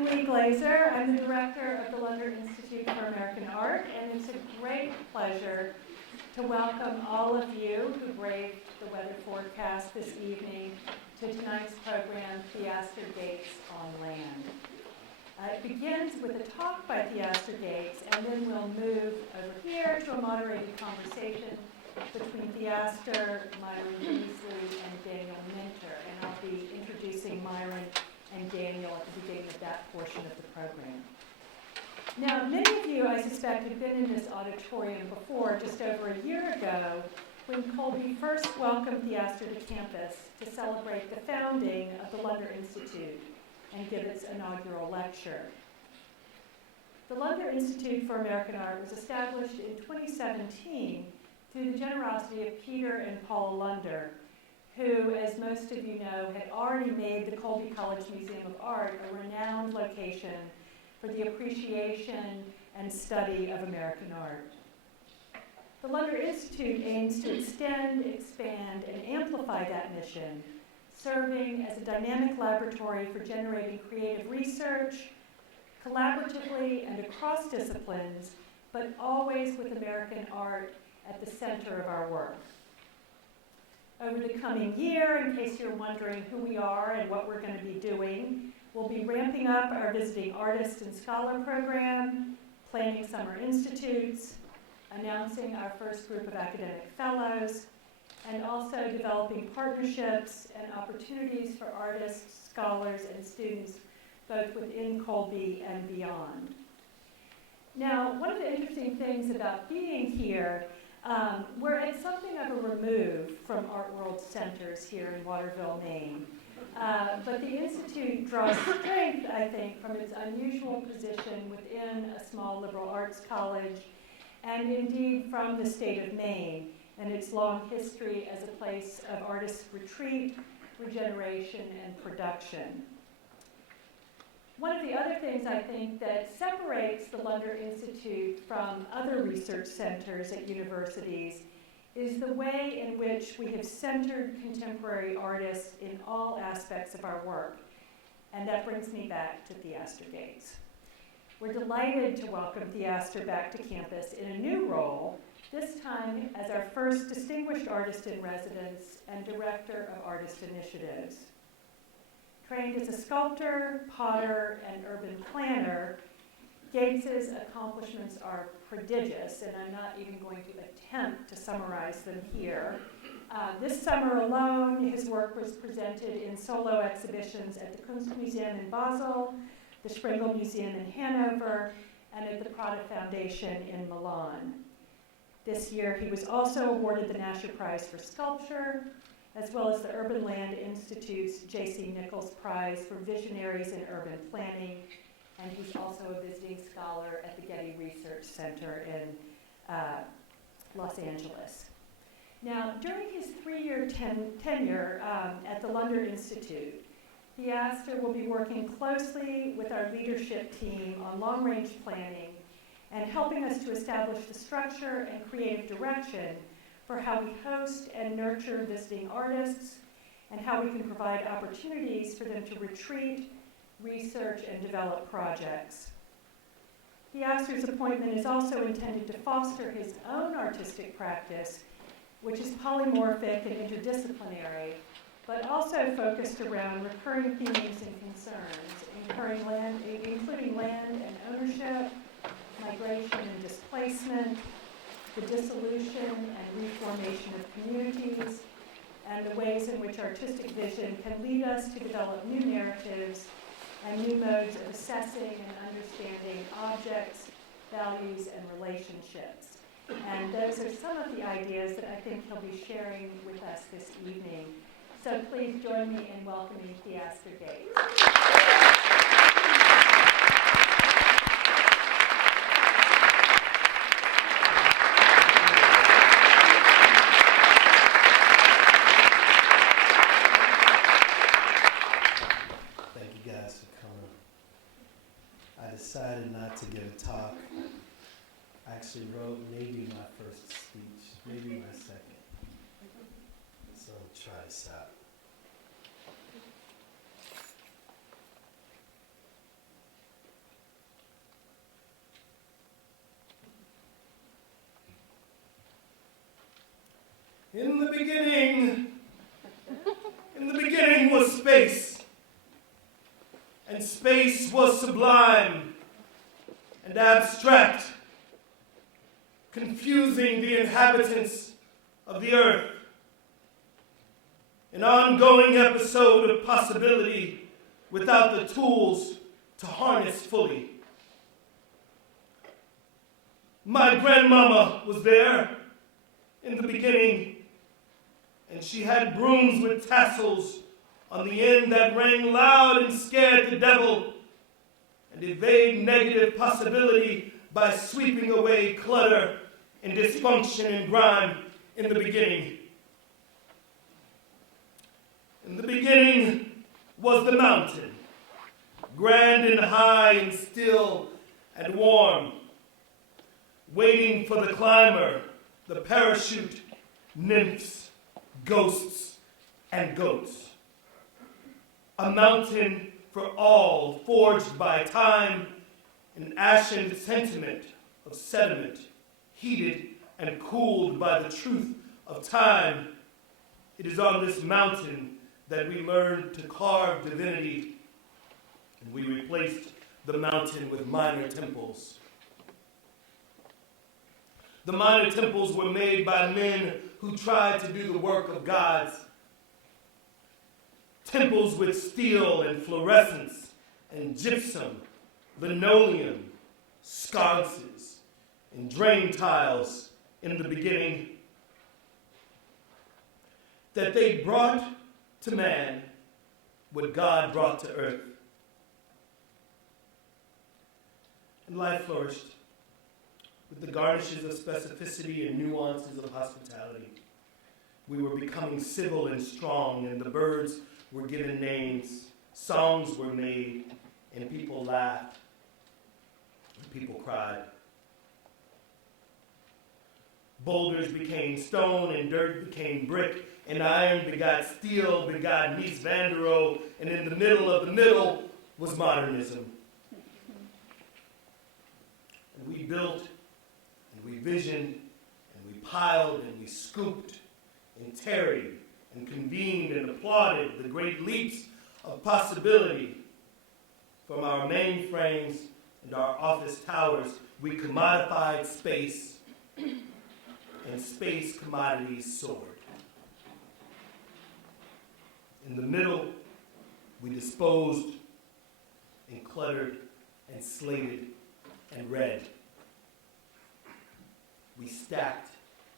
I'm Lee Glazer. I'm the director of the Lunder Institute for American Art, and it's a great pleasure to welcome all of you who braved the weather forecast this evening to tonight's program, Theaster Gates on Land. It begins with a talk by Theaster Gates, and then we'll move over here to a moderated conversation between Theaster, Myron Beasley, and Daniel Minter. And I'll be introducing Myron and Daniel at the beginning of that portion of the program. Now, many of you, I suspect, have been in this auditorium before, just over a year ago, when Colby first welcomed Theaster to campus to celebrate the founding of the Lunder Institute and give its inaugural lecture. The Lunder Institute for American Art was established in 2017 through the generosity of Peter and Paula Lunder, who, as most of you know, had already made the Colby College Museum of Art a renowned location for the appreciation and study of American art. The Lunder Institute aims to extend, expand, and amplify that mission, serving as a dynamic laboratory for generating creative research, collaboratively and across disciplines, but always with American art at the center of our work. Over the coming year, in case you're wondering who we are and what we're going to be doing, we'll be ramping up our Visiting Artist and Scholar program, planning summer institutes, announcing our first group of academic fellows, and also developing partnerships and opportunities for artists, scholars, and students both within Colby and beyond. Now, one of the interesting things about being here, we're at something of a remove from Art World centers here in Waterville, Maine. But the Institute draws strength, I think, from its unusual position within a small liberal arts college, and indeed from the state of Maine, and its long history as a place of artist retreat, regeneration, and production. One of the other things I think that separates the Lunder Institute from other research centers at universities is the way in which we have centered contemporary artists in all aspects of our work. And that brings me back to Theaster Gates. We're delighted to welcome Theaster back to campus in a new role, this time as our first Distinguished Artist in Residence and Director of Artist Initiatives. Trained as a sculptor, potter, and urban planner, Gates's accomplishments are prodigious, and I'm not even going to attempt to summarize them here. This summer alone, his work was presented in solo exhibitions at the Kunstmuseum in Basel, the Sprengel Museum in Hanover, and at the Prada Foundation in Milan. This year, he was also awarded the Nasher Prize for Sculpture, as well as the Urban Land Institute's J.C. Nichols Prize for Visionaries in Urban Planning, and he's also a visiting scholar at the Getty Research Center in Los Angeles. Now, during his three-year tenure at the Lunder Institute, Theaster will be working closely with our leadership team on long-range planning and helping us to establish the structure and creative direction for how we host and nurture visiting artists and how we can provide opportunities for them to retreat, research, and develop projects. Theaster's appointment is also intended to foster his own artistic practice, which is polymorphic and interdisciplinary, but also focused around recurring themes and concerns, including land and ownership, migration and displacement, the dissolution and reformation of communities, and the ways in which artistic vision can lead us to develop new narratives and new modes of assessing and understanding objects, values, and relationships. And those are some of the ideas that I think he'll be sharing with us this evening. So please join me in welcoming Theaster Gates. I decided not to give a talk. I actually wrote maybe my first speech, maybe my second. So I'll try this out. In the beginning was space, and space was sublime and abstract, confusing the inhabitants of the earth. An ongoing episode of possibility without the tools to harness fully. My grandmama was there in the beginning, and she had brooms with tassels on the end that rang loud and scared the devil and evade negative possibility by sweeping away clutter and dysfunction and grime in the beginning. In the beginning was the mountain, grand and high and still and warm, waiting for the climber, the parachute, nymphs, ghosts, and goats. A mountain for all, forged by time, an ashen sentiment of sediment, heated and cooled by the truth of time. It is on this mountain that we learned to carve divinity, and we replaced the mountain with minor temples. The minor temples were made by men who tried to do the work of gods. Temples with steel and fluorescence and gypsum, linoleum, sconces, and drain tiles in the beginning, that they brought to man what God brought to earth. And life flourished with the garnishes of specificity and nuances of hospitality. We were becoming civil and strong, and the birds were given names, songs were made, and people laughed, and people cried. Boulders became stone, and dirt became brick, and iron begot steel, begot Mies van der Rohe, and in the middle was modernism. And we built, and we visioned, and we piled, and we scooped, and tarried, and convened, and applauded the great leaps of possibility. From our mainframes and our office towers, we commodified space, and space commodities soared. In the middle, we disposed and cluttered and slated and read. We stacked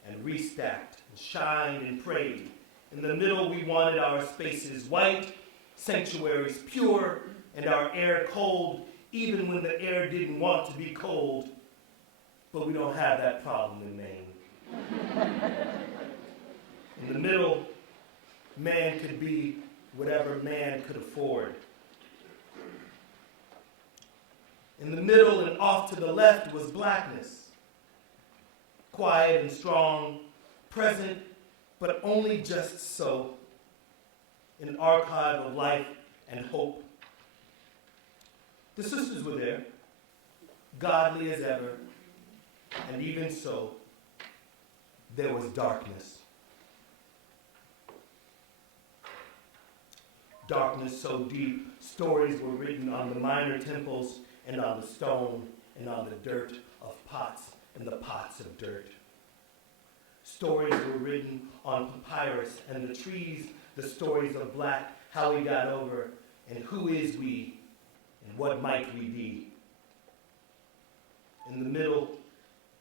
and restacked and shined and prayed. In the middle, we wanted our spaces white, sanctuaries pure, and our air cold, even when the air didn't want to be cold. But we don't have that problem in Maine. In the middle, man could be whatever man could afford. In the middle and off to the left was blackness, quiet and strong, present, but only just so, an archive of life and hope. The sisters were there, godly as ever, and even so, there was darkness. Darkness so deep, stories were written on the minor temples and on the stone and on the dirt of pots and the pots of dirt. Stories were written on papyrus and the trees, the stories of black, how we got over, and who is we, and what might we be. In the middle,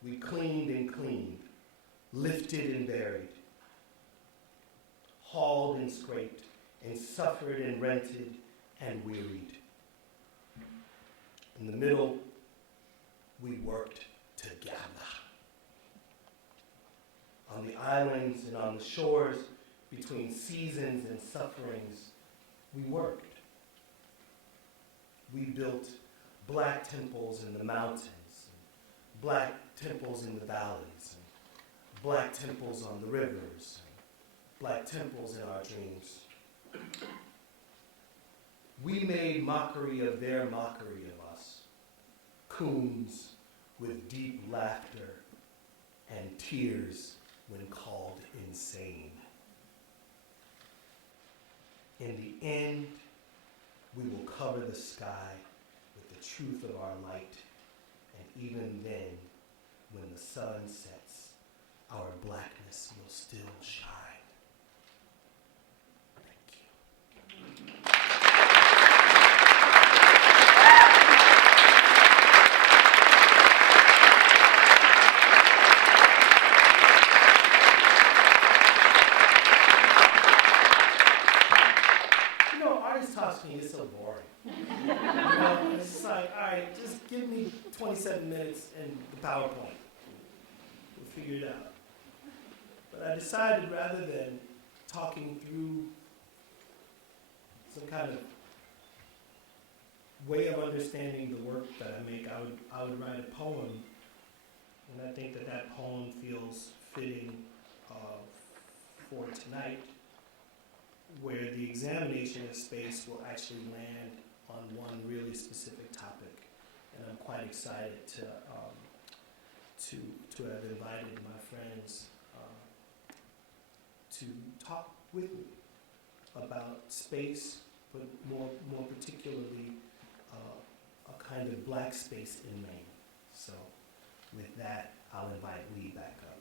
we cleaned and cleaned, lifted and buried, hauled and scraped, and suffered and rented and wearied. In the middle, we worked together. On the islands and on the shores, between seasons and sufferings, we worked. We built black temples in the mountains, black temples in the valleys, black temples on the rivers, black temples in our dreams. We made mockery of their mockery of us, coons with deep laughter and tears when called insane. In the end, we will cover the sky with the truth of our light, and even then, when the sun sets, our blackness will still shine. Thank you. Artist talks to me is so boring. It's just like, all right, just give me 27 minutes and the PowerPoint. We'll figure it out. But I decided rather than talking through some kind of way of understanding the work that I make, I would write a poem. And I think that poem feels fitting for tonight, where the examination of space will actually land on one really specific topic. And I'm quite excited to have invited my friends to talk with me about space, but more particularly a kind of black space in Maine. So with that, I'll invite Lee back up.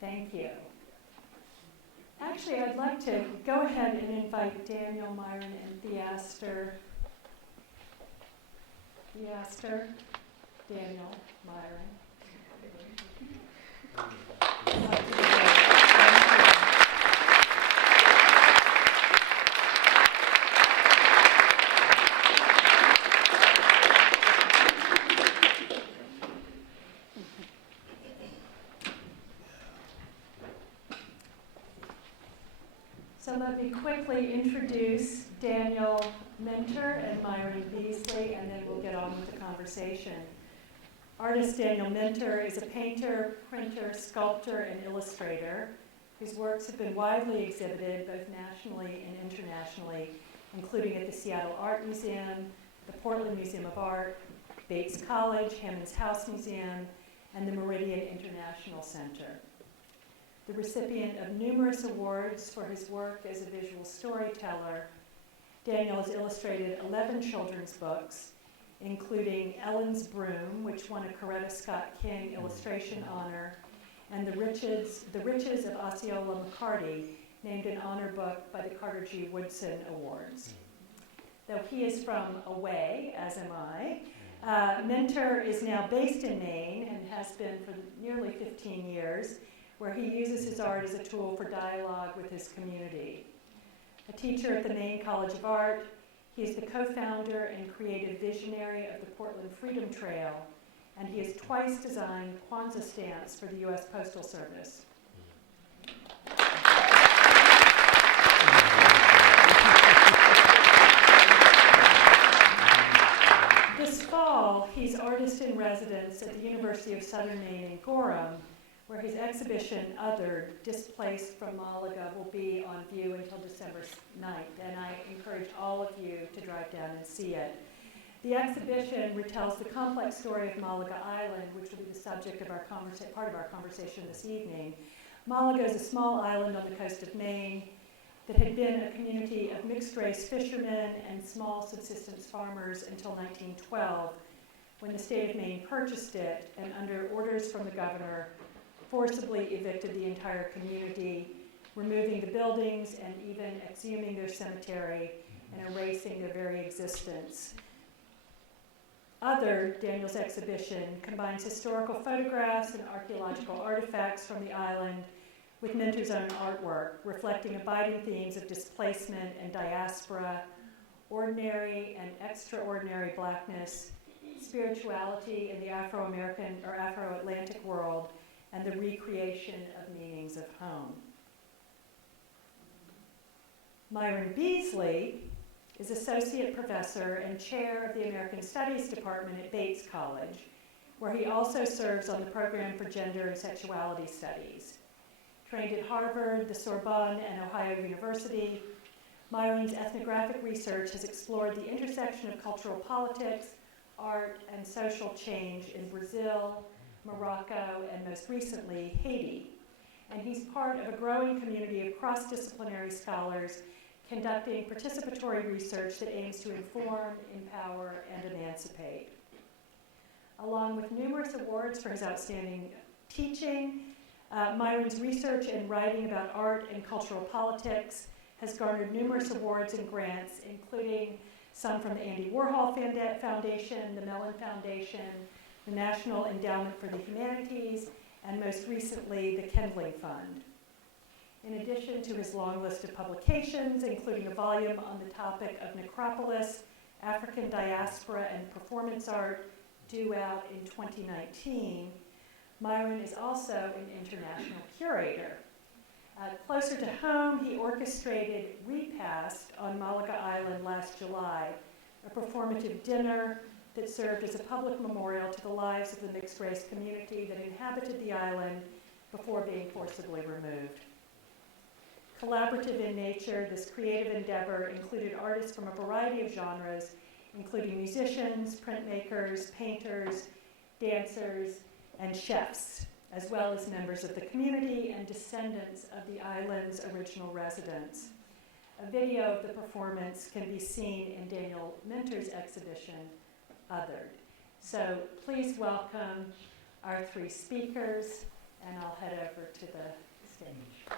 Thank you. Actually, I'd like to go ahead and invite Daniel, Myron, and Theaster. Daniel, Myron. I'd like to begin. So let me quickly introduce Daniel Minter and Myron Beasley, and then we'll get on with the conversation. Artist Daniel Minter is a painter, printer, sculptor, and illustrator whose works have been widely exhibited both nationally and internationally, including at the Seattle Art Museum, the Portland Museum of Art, Bates College, Hammond's House Museum, and the Meridian International Center. The recipient of numerous awards for his work as a visual storyteller, Daniel has illustrated 11 children's books, including Ellen's Broom, which won a Coretta Scott King illustration honor, and The Riches of Osceola McCarty, named an honor book by the Carter G. Woodson Awards. Though he is from away, as am I, Minter is now based in Maine and has been for nearly 15 years, where he uses his art as a tool for dialogue with his community. A teacher at the Maine College of Art, he is the co-founder and creative visionary of the Portland Freedom Trail, and he has twice designed Kwanzaa stamps for the U.S. Postal Service. This fall, he's artist in residence at the University of Southern Maine in Gorham, where his exhibition, Other, Displaced from Malaga, will be on view until December 9th, and I encourage all of you to drive down and see it. The exhibition retells the complex story of Malaga Island, which will be the subject of part of our conversation this evening. Malaga is a small island on the coast of Maine that had been a community of mixed-race fishermen and small subsistence farmers until 1912, when the state of Maine purchased it, and under orders from the governor, forcibly evicted the entire community, removing the buildings and even exhuming their cemetery and erasing their very existence. Other, Daniel's exhibition, combines historical photographs and archaeological artifacts from the island with Minter's own artwork, reflecting abiding themes of displacement and diaspora, ordinary and extraordinary blackness, spirituality in the Afro-American or Afro-Atlantic world, and the recreation of meanings of home. Myron Beasley is Associate Professor and Chair of the American Studies Department at Bates College, where he also serves on the Program for Gender and Sexuality Studies. Trained at Harvard, the Sorbonne, and Ohio University, Myron's ethnographic research has explored the intersection of cultural politics, art, and social change in Brazil, Morocco, and most recently, Haiti. And he's part of a growing community of cross-disciplinary scholars conducting participatory research that aims to inform, empower, and emancipate. Along with numerous awards for his outstanding teaching, Myron's research and writing about art and cultural politics has garnered numerous awards and grants, including some from the Andy Warhol Foundation, the Mellon Foundation, the National Endowment for the Humanities, and most recently, the Kindling Fund. In addition to his long list of publications, including a volume on the topic of necropolis, African diaspora, and performance art, due out in 2019, Myron is also an international curator. Closer to home, he orchestrated Repast on Malaga Island last July, a performative dinner that served as a public memorial to the lives of the mixed-race community that inhabited the island before being forcibly removed. Collaborative in nature, this creative endeavor included artists from a variety of genres, including musicians, printmakers, painters, dancers, and chefs, as well as members of the community and descendants of the island's original residents. A video of the performance can be seen in Daniel Minter's exhibition, Othered. So please welcome our three speakers, and I'll head over to the stage.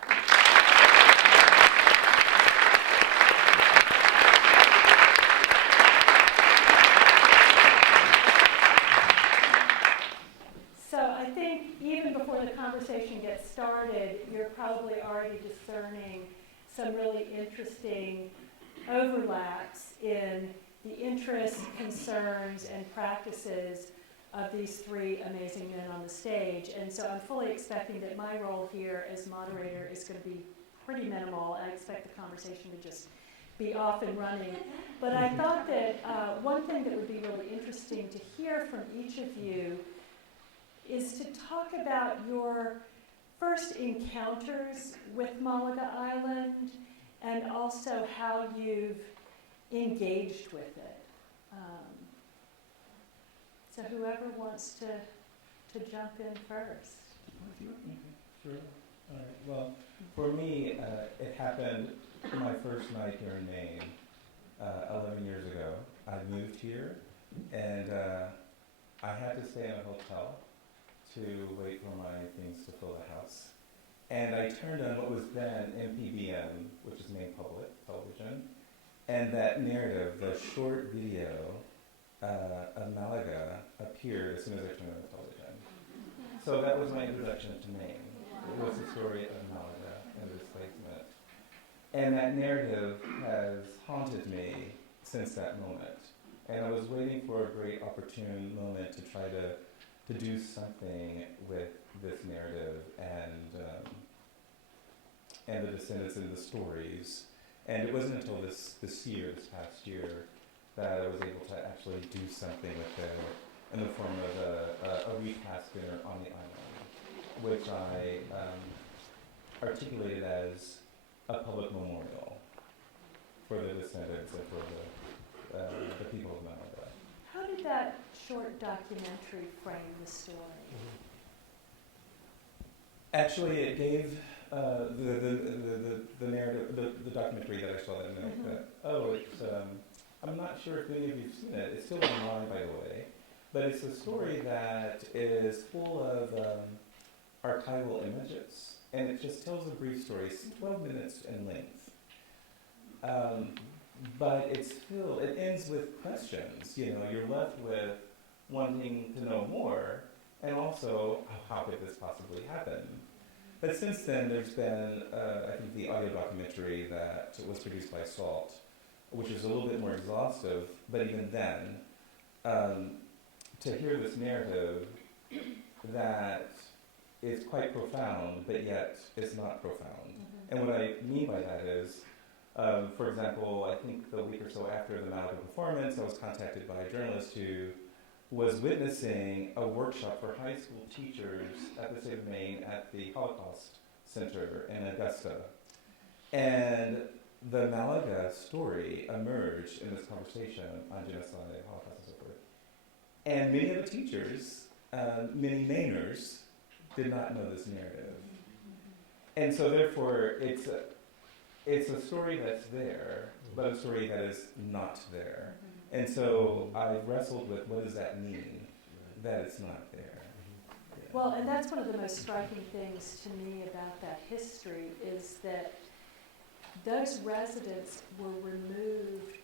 So I think even before the conversation gets started, you're probably already discerning some really interesting overlaps in the interests, concerns, and practices of these three amazing men on the stage. And so I'm fully expecting that my role here as moderator is going to be pretty minimal. I expect the conversation to just be off and running. But I thought that one thing that would be really interesting to hear from each of you is to talk about your first encounters with Malaga Island and also how you've engaged with it. So whoever wants to jump in first. Sure. All right. Well, for me, it happened my first night here in Maine 11 years ago. I moved here, and I had to stay in a hotel to wait for my things to fill the house. And I turned on what was then MPBN, which is Maine Public Television, and that narrative, the short video of Malaga, appeared as soon as I turned on the television. So that was my introduction to Maine. It was the story of Malaga and displacement. And that narrative has haunted me since that moment. And I was waiting for a great opportune moment to try to do something with this narrative and the descendants and the stories. And it wasn't until this past year, that I was able to actually do something with it in the form of a repast dinner on the island, which I articulated as a public memorial for the descendants and for the people of Malaga. How did that short documentary frame the story? Actually, it gave the narrative, the documentary that I saw that night. I'm not sure if any of you've seen it. It's still online, by the way, but it's a story that is full of archival images, and it just tells a brief story. It's 12 minutes in length, but it ends with questions. You're left with wanting to know more, and also, how could this possibly happen? But since then, there's been, I think, the audio documentary that was produced by SALT, which is a little bit more exhaustive, but even then, to hear this narrative that is quite profound, but yet is not profound. Mm-hmm. And what I mean by that is, for example, I think the week or so after the Malaga performance, I was contacted by a journalist who was witnessing a workshop for high school teachers at the state of Maine at the Holocaust Center in Augusta. And the Malaga story emerged in this conversation on genocide, Holocaust, and so forth. And many of the teachers, many Mainers, did not know this narrative. And so therefore, it's a story that's there, but a story that is not there. And so I wrestled with what does that mean, that it's not there. Yeah. Well, and that's one of the most striking things to me about that history is that those residents were removed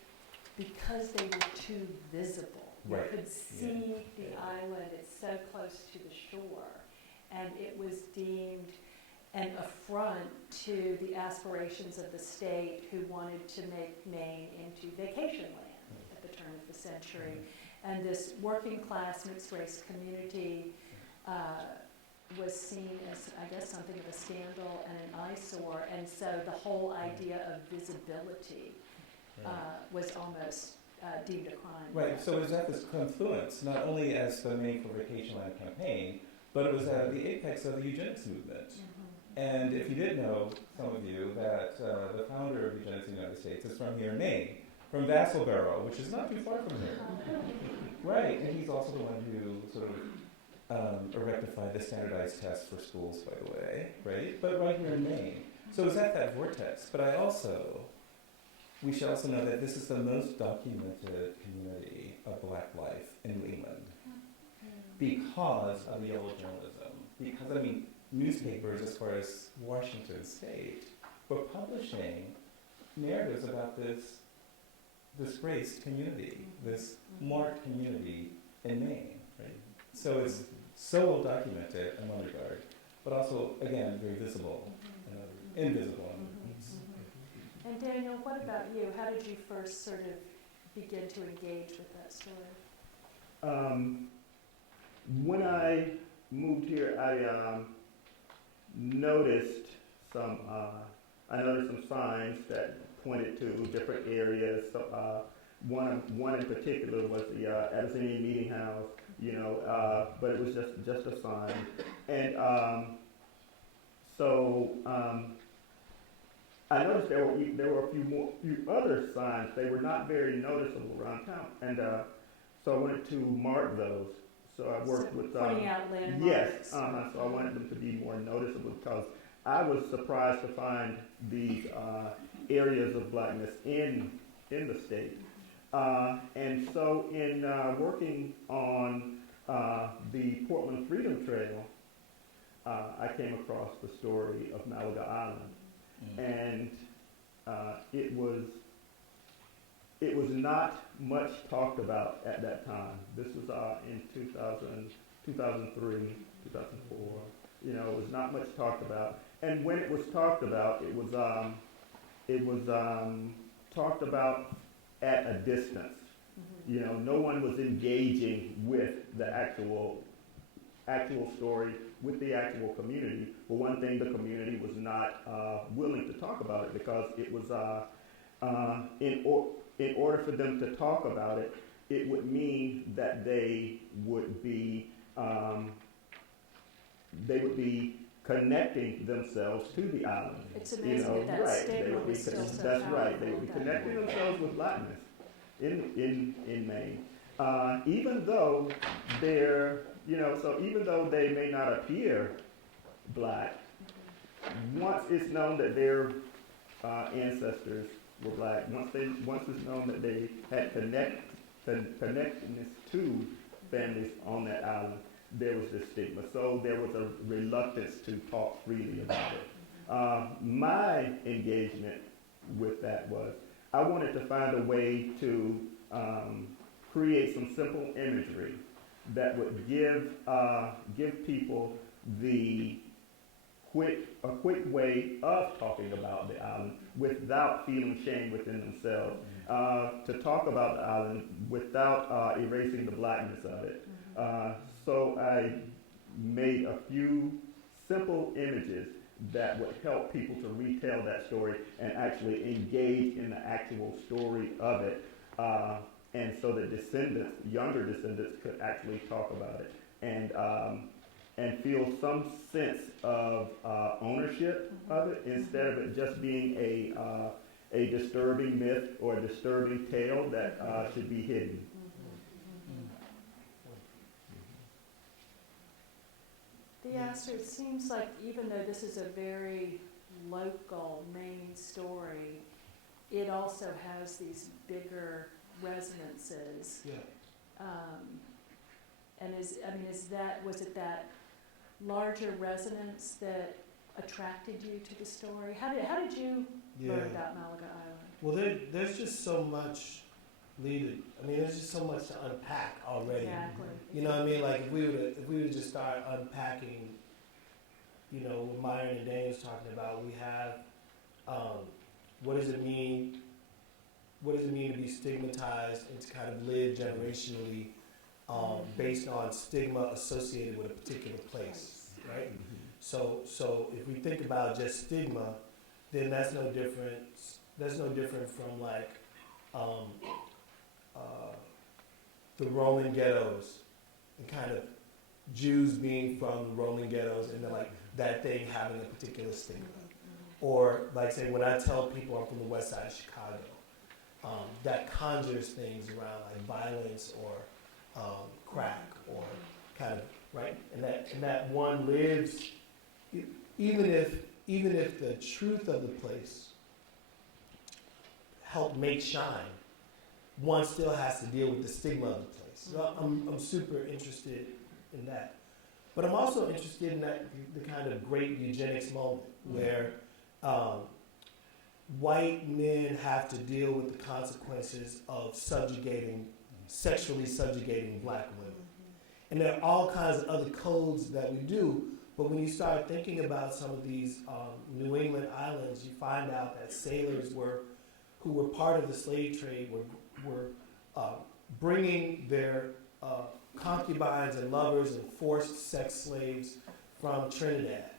because they were too visible. Right. You could see the island, it's so close to the shore, and it was deemed an affront to the aspirations of the state who wanted to make Maine into vacation land at the turn of the century. And this working class mixed race community was seen as, I guess, something of a scandal and an eyesore. And so the whole idea of visibility was almost deemed a crime. Right, so it was at this confluence, not only as the Maine for Vacation Land campaign, but it was at the apex of the eugenics movement. And if you didn't know, some of you, that the founder of eugenics in the United States is from here in Maine, from Vassalboro, which is not too far from here. Right, and he's also the one who sort of rectified the standardized tests for schools, by the way, right? But right here in Maine. So it was at that vortex. But we should also know that this is the most documented community of Black life in New England because of yellow journalism. Because, I mean, newspapers, as far as Washington State, were publishing narratives about this disgraced community, this marked community in Maine, right? So it's so well documented in one regard, but also, again, very visible, invisible in others. And Daniel, what about you? How did you first sort of begin to engage with that story? When I moved here, I noticed some signs that pointed to different areas. So, one in particular was the Abyssinian Meeting House, but it was just a sign. And I noticed there were a few other signs. They were not very noticeable around town, and so I wanted to mark those. So I worked with pointing out landmarks. Yes, so I wanted them to be more noticeable because I was surprised to find these areas of Blackness in the state. And so in working on the Portland Freedom Trail, I came across the story of Malaga Island. And it was not much talked about at that time. This was in 2000, 2003, 2004. It was not much talked about. And when it was talked about, it was talked about at a distance. No one was engaging with the actual story, with the actual community. For one thing, the community was not willing to talk about it because it was in order for them to talk about it, it would mean that they would be connecting themselves to the island. It's amazing that right. stigma was still so That's right. powerful They would be at that connecting point. themselves with Blackness in Maine, even though they're so even though they may not appear Black, once it's known that their ancestors were Black, once it's known that they had connectedness to families on that island, there was this stigma. So there was a reluctance to talk freely about it. My engagement with that was I wanted to find a way to create some simple imagery that would give people a quick way of talking about the island without feeling shame within themselves, to talk about the island without erasing the Blackness of it. So I made a few simple images that would help people to retell that story and actually engage in the actual story of it, and so that younger descendants could actually talk about it. and feel some sense of ownership of it, instead of it just being a disturbing myth or a disturbing tale that should be hidden. Theaster, it seems like even though this is a very local Maine story, it also has these bigger resonances. Yeah. And was it that larger resonance that attracted you to the story? How did you learn about Malaga Island? Well, there's just so much there's just so much to unpack already. Exactly. You know what I mean? Like if we were to just start unpacking, what Myron and Daniel was talking about, we have what does it mean to be stigmatized and to kind of live generationally based on stigma associated with a particular place, right? So if we think about just stigma, then that's no different from like the Roman ghettos and kind of Jews being from the Roman ghettos and then like that thing having a particular stigma. Or like say when I tell people I'm from the west side of Chicago, that conjures things around like violence or crack or kind of, right? And that one lives, even if the truth of the place helped make shine, one still has to deal with the stigma of the place. So I'm super interested in that. But I'm also interested in the kind of great eugenics moment where white men have to deal with the consequences of sexually subjugating black women. And there are all kinds of other codes that we do, but when you start thinking about some of these New England islands, you find out that sailors who were part of the slave trade were bringing their concubines and lovers and forced sex slaves from Trinidad,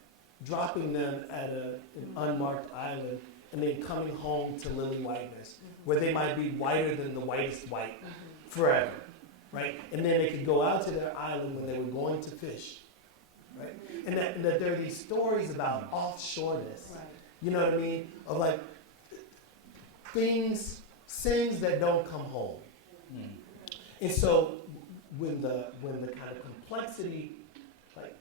dropping them at an unmarked island, and then coming home to lily whiteness, where they might be whiter than the whitest white forever, right? And then they could go out to their island when they were going to fish, right? And that there are these stories about offshoreness, Right. you know what I mean? Of like things that don't come home. And so when the kind of complexity, like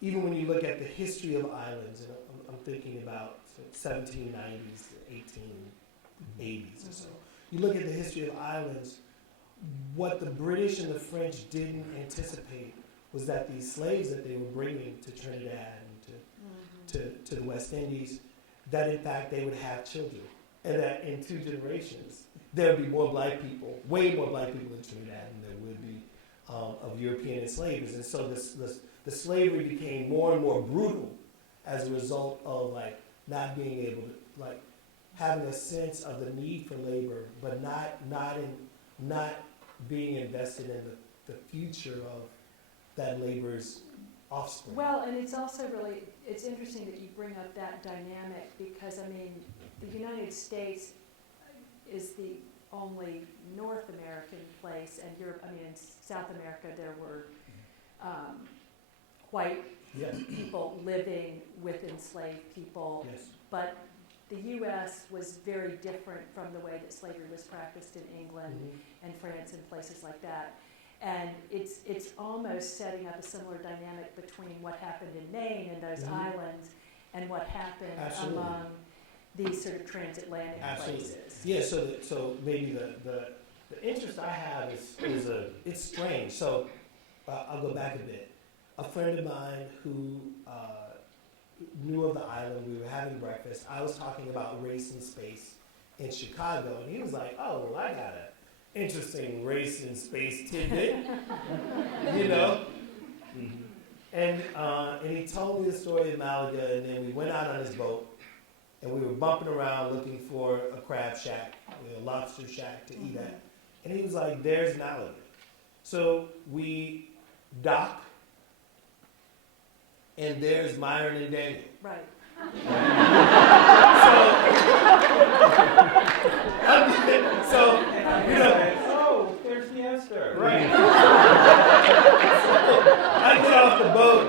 even when you look at the history of islands, and I'm thinking about 1790s to 1880s or so, you look at the history of islands, what the British and the French didn't anticipate was that these slaves that they were bringing to Trinidad and to the West Indies, that in fact they would have children, and that in 2 generations there would be more black people, way more black people in Trinidad than there would be of European enslavers. And so the slavery became more and more brutal as a result of like not being able to, like having a sense of the need for labor, but not being invested in the future of that labor's offspring. Well, and it's also it's interesting that you bring up that dynamic because, I mean, the United States is the only North American place, and Europe, I mean, in South America there were white Yes. people living with enslaved people, Yes. but the U.S. was very different from the way that slavery was practiced in England and France and places like that. And it's almost setting up a similar dynamic between what happened in Maine and those islands and what happened among these sort of transatlantic places. Yeah, so maybe the interest I have is it's strange. So I'll go back a bit. A friend of mine who knew of the island, we were having breakfast. I was talking about race and space in Chicago, and he was like, "Oh, well, I got an interesting race and space tidbit," you know. And he told me the story of Malaga, and then we went out on his boat. And we were bumping around looking for a crab shack, a lobster shack to eat at. And he was like, "There's Malaga." So we dock, and there's Myron and Daniel. Right. So you know, oh, there's Theaster. right. I get off the boat,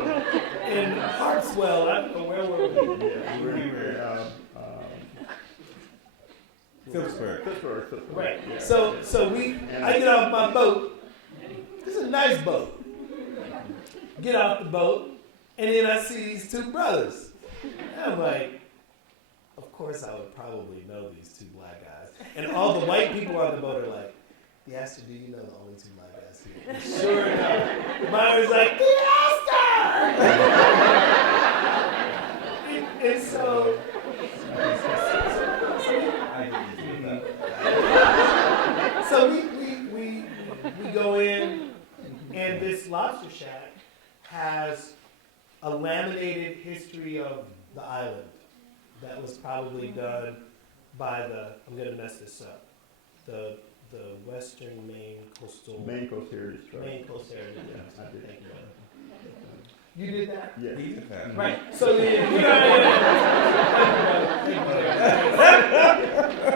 Phillipsburg. Right. Yeah. So I get off my boat. It's a nice boat. Get off the boat, and then I see these two brothers. And I'm like, of course I would probably know these two black guys. And all the white people on the boat are like, Theaster, do you know the only two black guys here? And sure enough, Myron's like, Theaster! and so, so we go in, and this lobster shack has a laminated history of the island that was probably done by I'm going to mess this up, the Western Maine Coastal Maine Coast Heritage Trust. Maine Coast Heritage Yeah, Trust. I did. Thank you. You did that? Yes. He did that. Right. So then,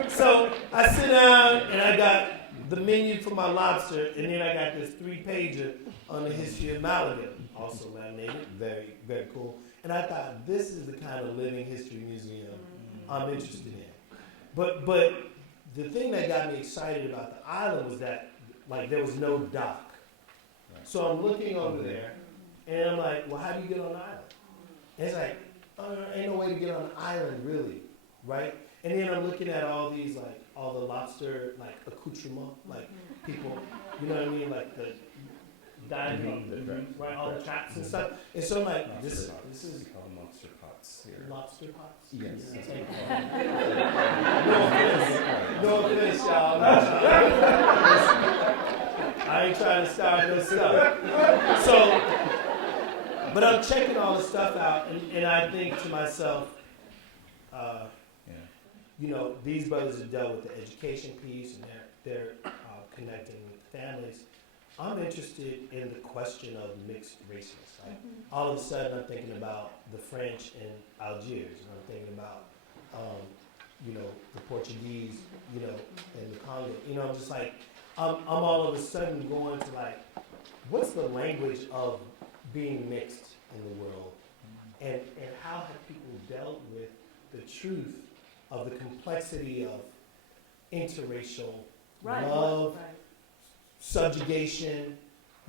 so I sit down and I got the menu for my lobster, and then I got this 3-pager on the history of Malaga, also laminated, very, very cool. And I thought, this is the kind of living history museum I'm interested in. But the thing that got me excited about the island was that, like, there was no dock. So I'm looking over there, and I'm like, well, how do you get on the island? And it's like, oh, there ain't no way to get on the island, really, right? And then I'm looking at all these, like, all the lobster, like, accoutrement, like, people, you know what I mean? Like, the diving, right, all the traps and stuff. And so I'm like, this is We call them lobster pots here. lobster pots? Yes. Thank you. No offense, y'all. I ain't trying to start no stuff. So, but I'm checking all the stuff out, and I think to myself, you know, these brothers have dealt with the education piece, and they're connecting with families. I'm interested in the question of mixed races. Like, all of a sudden, I'm thinking about the French in Algiers, and I'm thinking about, you know, the Portuguese, you know, in the Congo. You know, I'm just like, I'm all of a sudden going to like, what's the language of being mixed in the world, and how have people dealt with the truth of the complexity of interracial love, subjugation,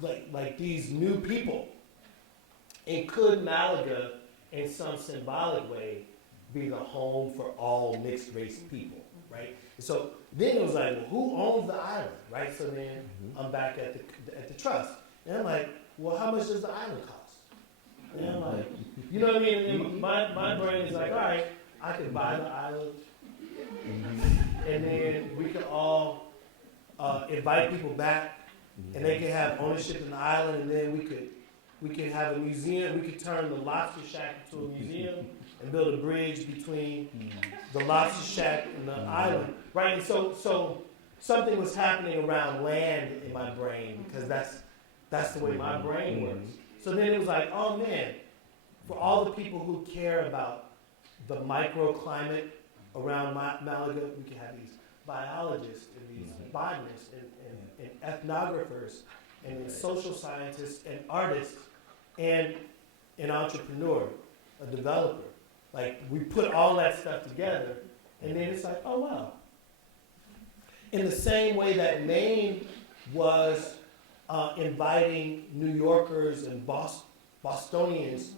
like these new people. And could Malaga, in some symbolic way, be the home for all mixed race people, right? So then it was like, well, who owns the island, right? So then I'm back at the trust, and I'm like, well, how much does the island cost? And I'm like, you know what I mean? And my brain is like, all right, I could buy the island, and then we could all invite people back, and they could have ownership in the island, and then we could have a museum. We could turn the lobster shack into a museum and build a bridge between the lobster shack and the island, right? And so something was happening around land in my brain, because that's the way my brain works. So then it was like, oh man, for all the people who care about the microclimate around Malaga, we could have these biologists and these botanists and ethnographers and then social scientists and artists and an entrepreneur, a developer. Like, we put all that stuff together, and then it's like, oh wow. In the same way that Maine was inviting New Yorkers and Bostonians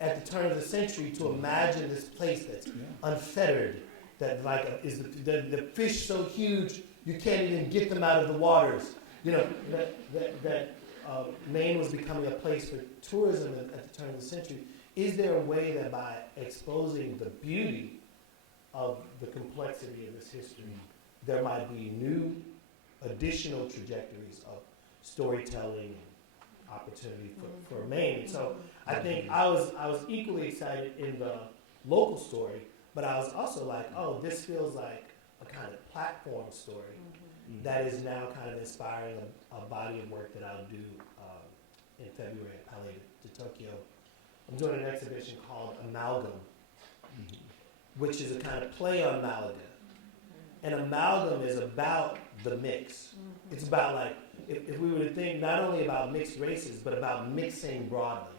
at the turn of the century to imagine this place that's unfettered, that like is the fish so huge you can't even get them out of the waters. You know, that Maine was becoming a place for tourism at the turn of the century. Is there a way that by exposing the beauty of the complexity of this history, there might be new additional trajectories of storytelling and opportunity for Maine? And so I think I was equally excited in the local story, but I was also like, oh, this feels like a kind of platform story that is now kind of inspiring a body of work that I'll do in February at Palais de Tokyo. I'm doing an exhibition called Amalgam, which is a kind of play on Malaga. And amalgam is about the mix. It's about, like, if we were to think not only about mixed races, but about mixing broadly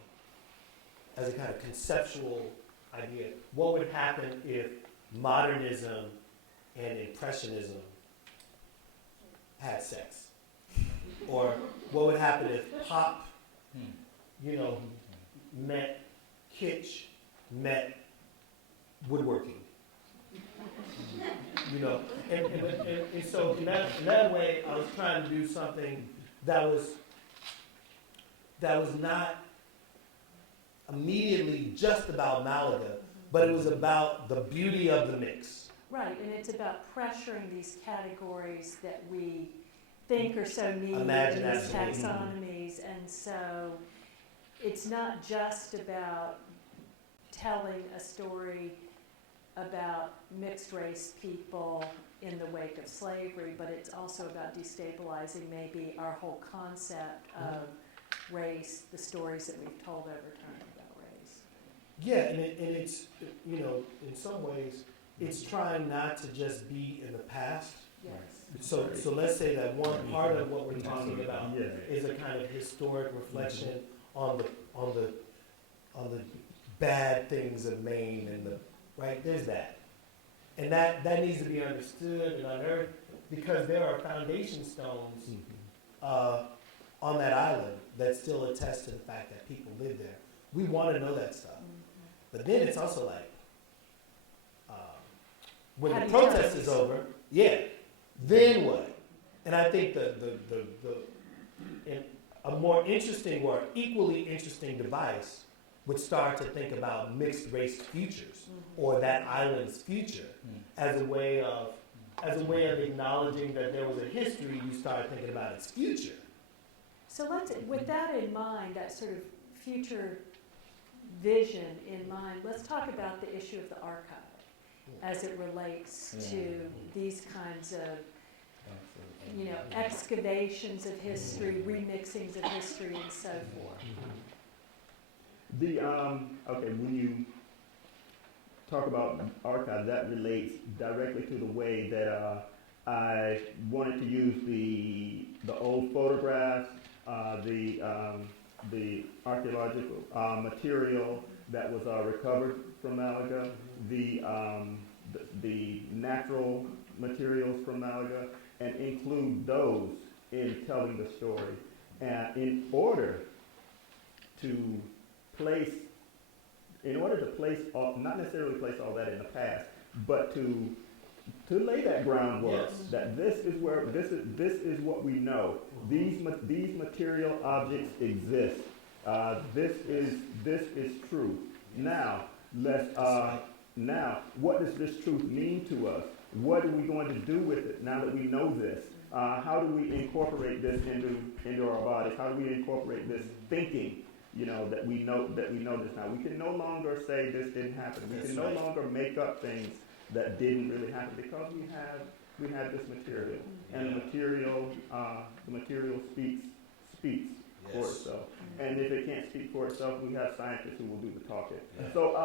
as a kind of conceptual idea. What would happen if modernism and Impressionism had sex? Or what would happen if pop, met kitsch, met woodworking? And so in that way, I was trying to do something that was not immediately just about Malaga, but it was about the beauty of the mix. Right, and it's about pressuring these categories that we think are so neat in Imagine these that. taxonomies, and so it's not just about telling a story about mixed race people in the wake of slavery, but it's also about destabilizing maybe our whole concept of race, the stories that we've told over time about race. Yeah, and it's, in some ways, it's trying not to just be in the past. Yes. So let's say that one part of what we're talking about Yeah. is a kind of historic reflection on the bad things of Maine and right, there's that. And that needs to be understood and unearthed because there are foundation stones on that island that still attest to the fact that people live there. We want to know that stuff. But then it's also like, when How the do you tell protest this? is over, then what? And I think a more interesting or equally interesting device would start to think about mixed race futures or that island's future as a way of acknowledging that there was a history. You start thinking about its future. So with that in mind, that sort of future vision in mind, let's talk about the issue of the archive as it relates to these kinds of, excavations of history, remixings of history, and so forth. When you talk about archive, that relates directly to the way that I wanted to use the old photographs, the archaeological material that was recovered from Malaga, the natural materials from Malaga, and include those in telling the story. And in order to place not necessarily place all that in the past, but to lay that groundwork that this is what we know. These material objects exist. This is true. Now what does this truth mean to us? What are we going to do with it now that we know this? How do we incorporate this into our bodies? How do we incorporate this thinking? That we know this now. We can no longer say this didn't happen. We can no longer make up things that didn't really happen because we have this material, and the material speaks for itself. And if it can't speak for itself, we have scientists who will do the talking. So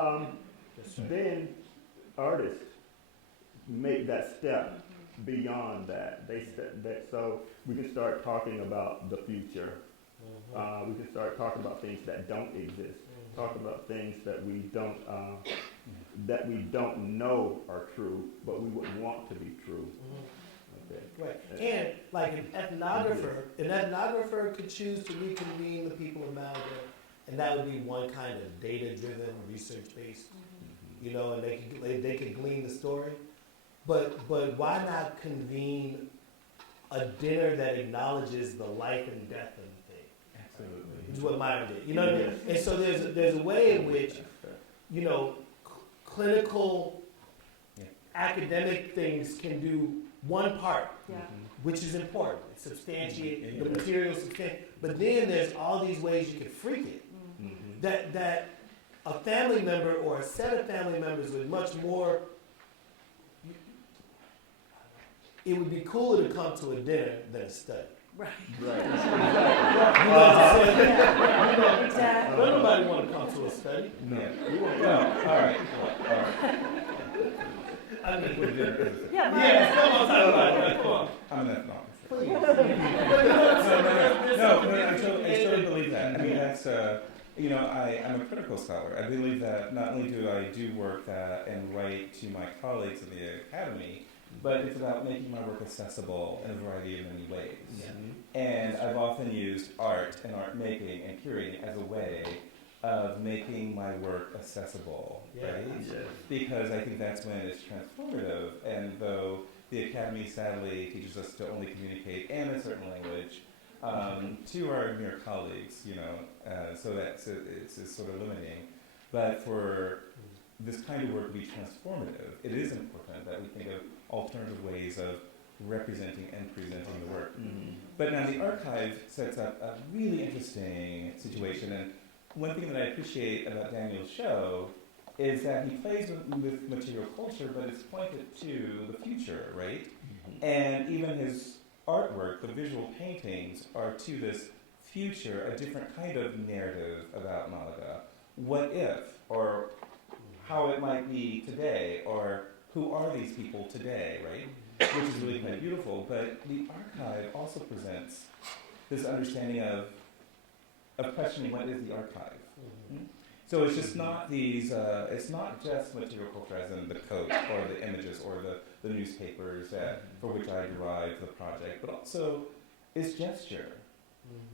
then artists make that step beyond that. So we can start talking about the future. We can start talking about things that don't exist. Talk about things that we don't know are true, but we would want to be true. Okay. Right. And like an ethnographer could choose to reconvene the people of Malaga, and that would be one kind of data-driven, research-based, and they could glean the story. But why not convene a dinner that acknowledges the life and death of the thing? Absolutely. Which is what Myron did. You know what I mean? And so there's a way in which, clinical, academic things can do one part, which is important. Substantiate the material, but then there's all these ways you can freak it. That a family member or a set of family members with much more. It would be cooler to come to a dinner than a study. Right. Exactly. Nobody want to come to a study. No. All right. I mean, Yeah, come on. I'm an ethnographer. Please. No, I totally believe that. I mean, that's, I'm a critical scholar. I believe that not only do I do work and write to my colleagues in the academy, but it's about making my work accessible in a variety of many ways. Yeah. And I've often used art and art making and curating as a way of making my work accessible, Yeah, right? absolutely. Because I think that's when it's transformative. And though the Academy sadly teaches us to only communicate in a certain language to our mere colleagues, so that's it's sort of limiting. But for this kind of work to be transformative, it is important that we think of alternative ways of representing and presenting the work. But now the archive sets up a really interesting situation, and one thing that I appreciate about Daniel's show is that he plays with material culture, but it's pointed to the future, right? And even his artwork, the visual paintings, are to this future, a different kind of narrative about Malaga. What if, or how it might be today, or who are these people today, right? Which is really kind of beautiful, but the archive also presents this understanding of questioning what is the archive. So it's just not these, it's not just material culture as in the coat or the images or the newspapers for which I derived the project, but also it's gesture,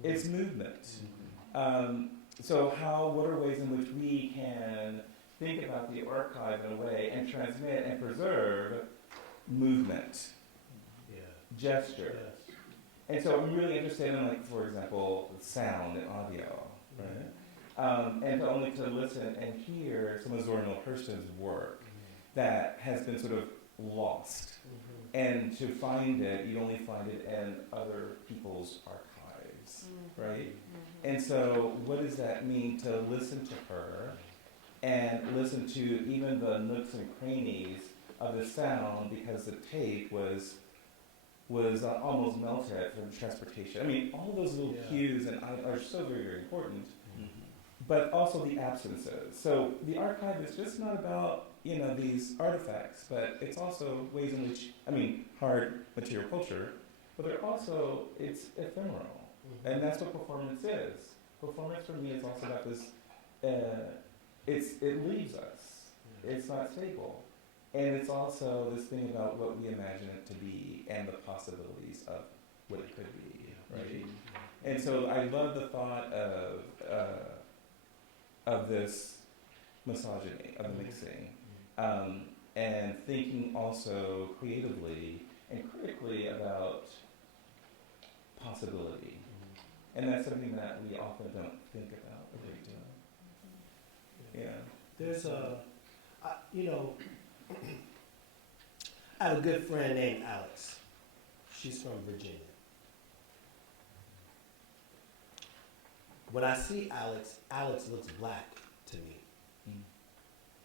it's movement. So what are ways in which we can think about the archive in a way and transmit and preserve movement, gesture. Yes. And so I'm really interested in, like, for example, sound and audio, right? And to listen and hear some of Zora Neale Hurston's work that has been sort of lost. And to find it, you only find it in other people's archives, right? And so what does that mean to listen to her and listen to even the nooks and crannies of the sound, because the tape was almost melted from transportation. I mean, all those little cues are so very, very important, but also the absences. So the archive is just not about, these artifacts, but it's also ways in which, hard material culture, but they're also, it's ephemeral. And that's what performance is. Performance for me is also about this, it leaves us. It's not stable. And it's also this thing about what we imagine it to be and the possibilities of what it could be, right? And so I love the thought of this misogyny, of the mixing, and thinking also creatively and critically about possibility. And that's something that we often don't think about a great deal. Yeah. There's I have a good friend named Alex. She's from Virginia. When I see Alex, Alex looks black to me.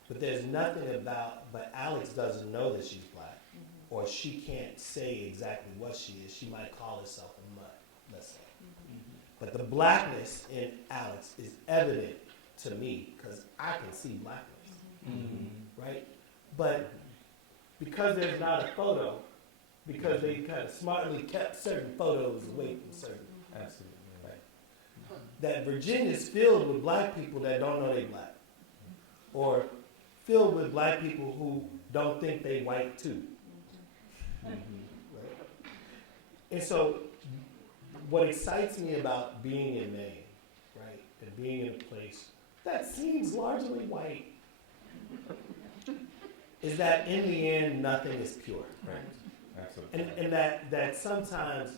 But there's nothing but Alex doesn't know that she's black, or she can't say exactly what she is. She might call herself a mutt, let's say. But the blackness in Alex is evident to me because I can see blackness, right? But because there's not a photo, because they kind of smartly kept certain photos away from certain, Absolutely. right? That Virginia's filled with black people that don't know they black, or filled with black people who don't think they white too. Right? And so what excites me about being in Maine, right, and being in a place that seems largely white, is that in the end, nothing is pure. Right. Absolutely. And that sometimes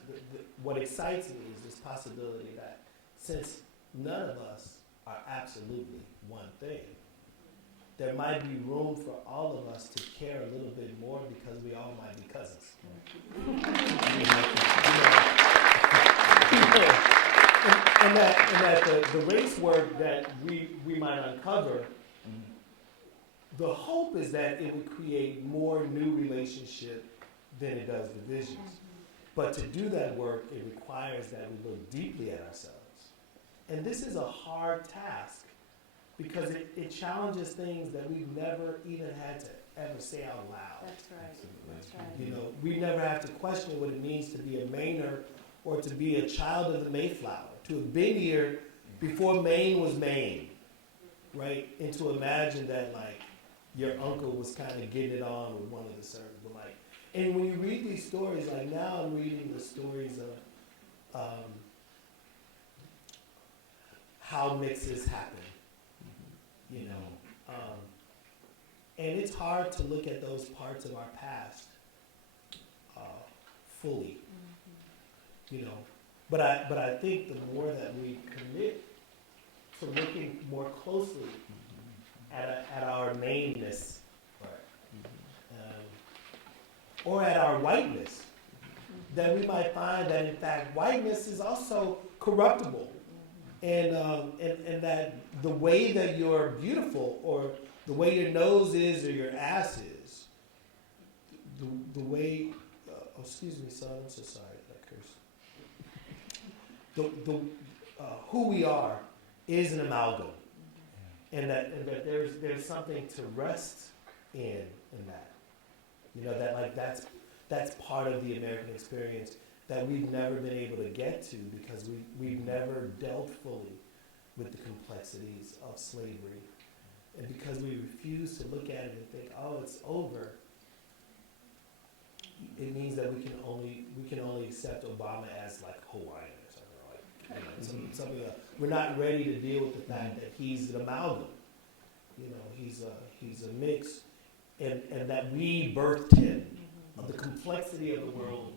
what excites me is this possibility that since none of us are absolutely one thing, there might be room for all of us to care a little bit more because we all might be cousins. And that the race work that we might uncover, the hope is that it would create more new relationship than it does divisions. But to do that work, it requires that we look deeply at ourselves. And this is a hard task because it challenges things that we've never even had to ever say out loud. That's right. That's right. We never have to question what it means to be a Mainer or to be a child of the Mayflower, to have been here before Maine was Maine, right? And to imagine that, like, your uncle was kind of getting it on with one of the certain, like, And when you read these stories, like now I'm reading the stories of how mixes happen, you know. And it's hard to look at those parts of our past fully, you know. But I think the more that we commit to looking more closely at our Maineness, or at our whiteness, then we might find that in fact whiteness is also corruptible, and that the way that you're beautiful, or the way your nose is, or your ass is, the way, excuse me, son, I'm so sorry, that curse. Who we are is an amalgam, and that there's something to rest in that. You know, that like that's part of the American experience that we've never been able to get to because we've never dealt fully with the complexities of slavery. And because we refuse to look at it and think, oh, it's over, it means that we can only accept Obama as like Hawaiian or something, like, you know, something else. We're not ready to deal with the fact that he's an amalgam. You know, he's a mix. And that we birthed him, of the complexity of the world,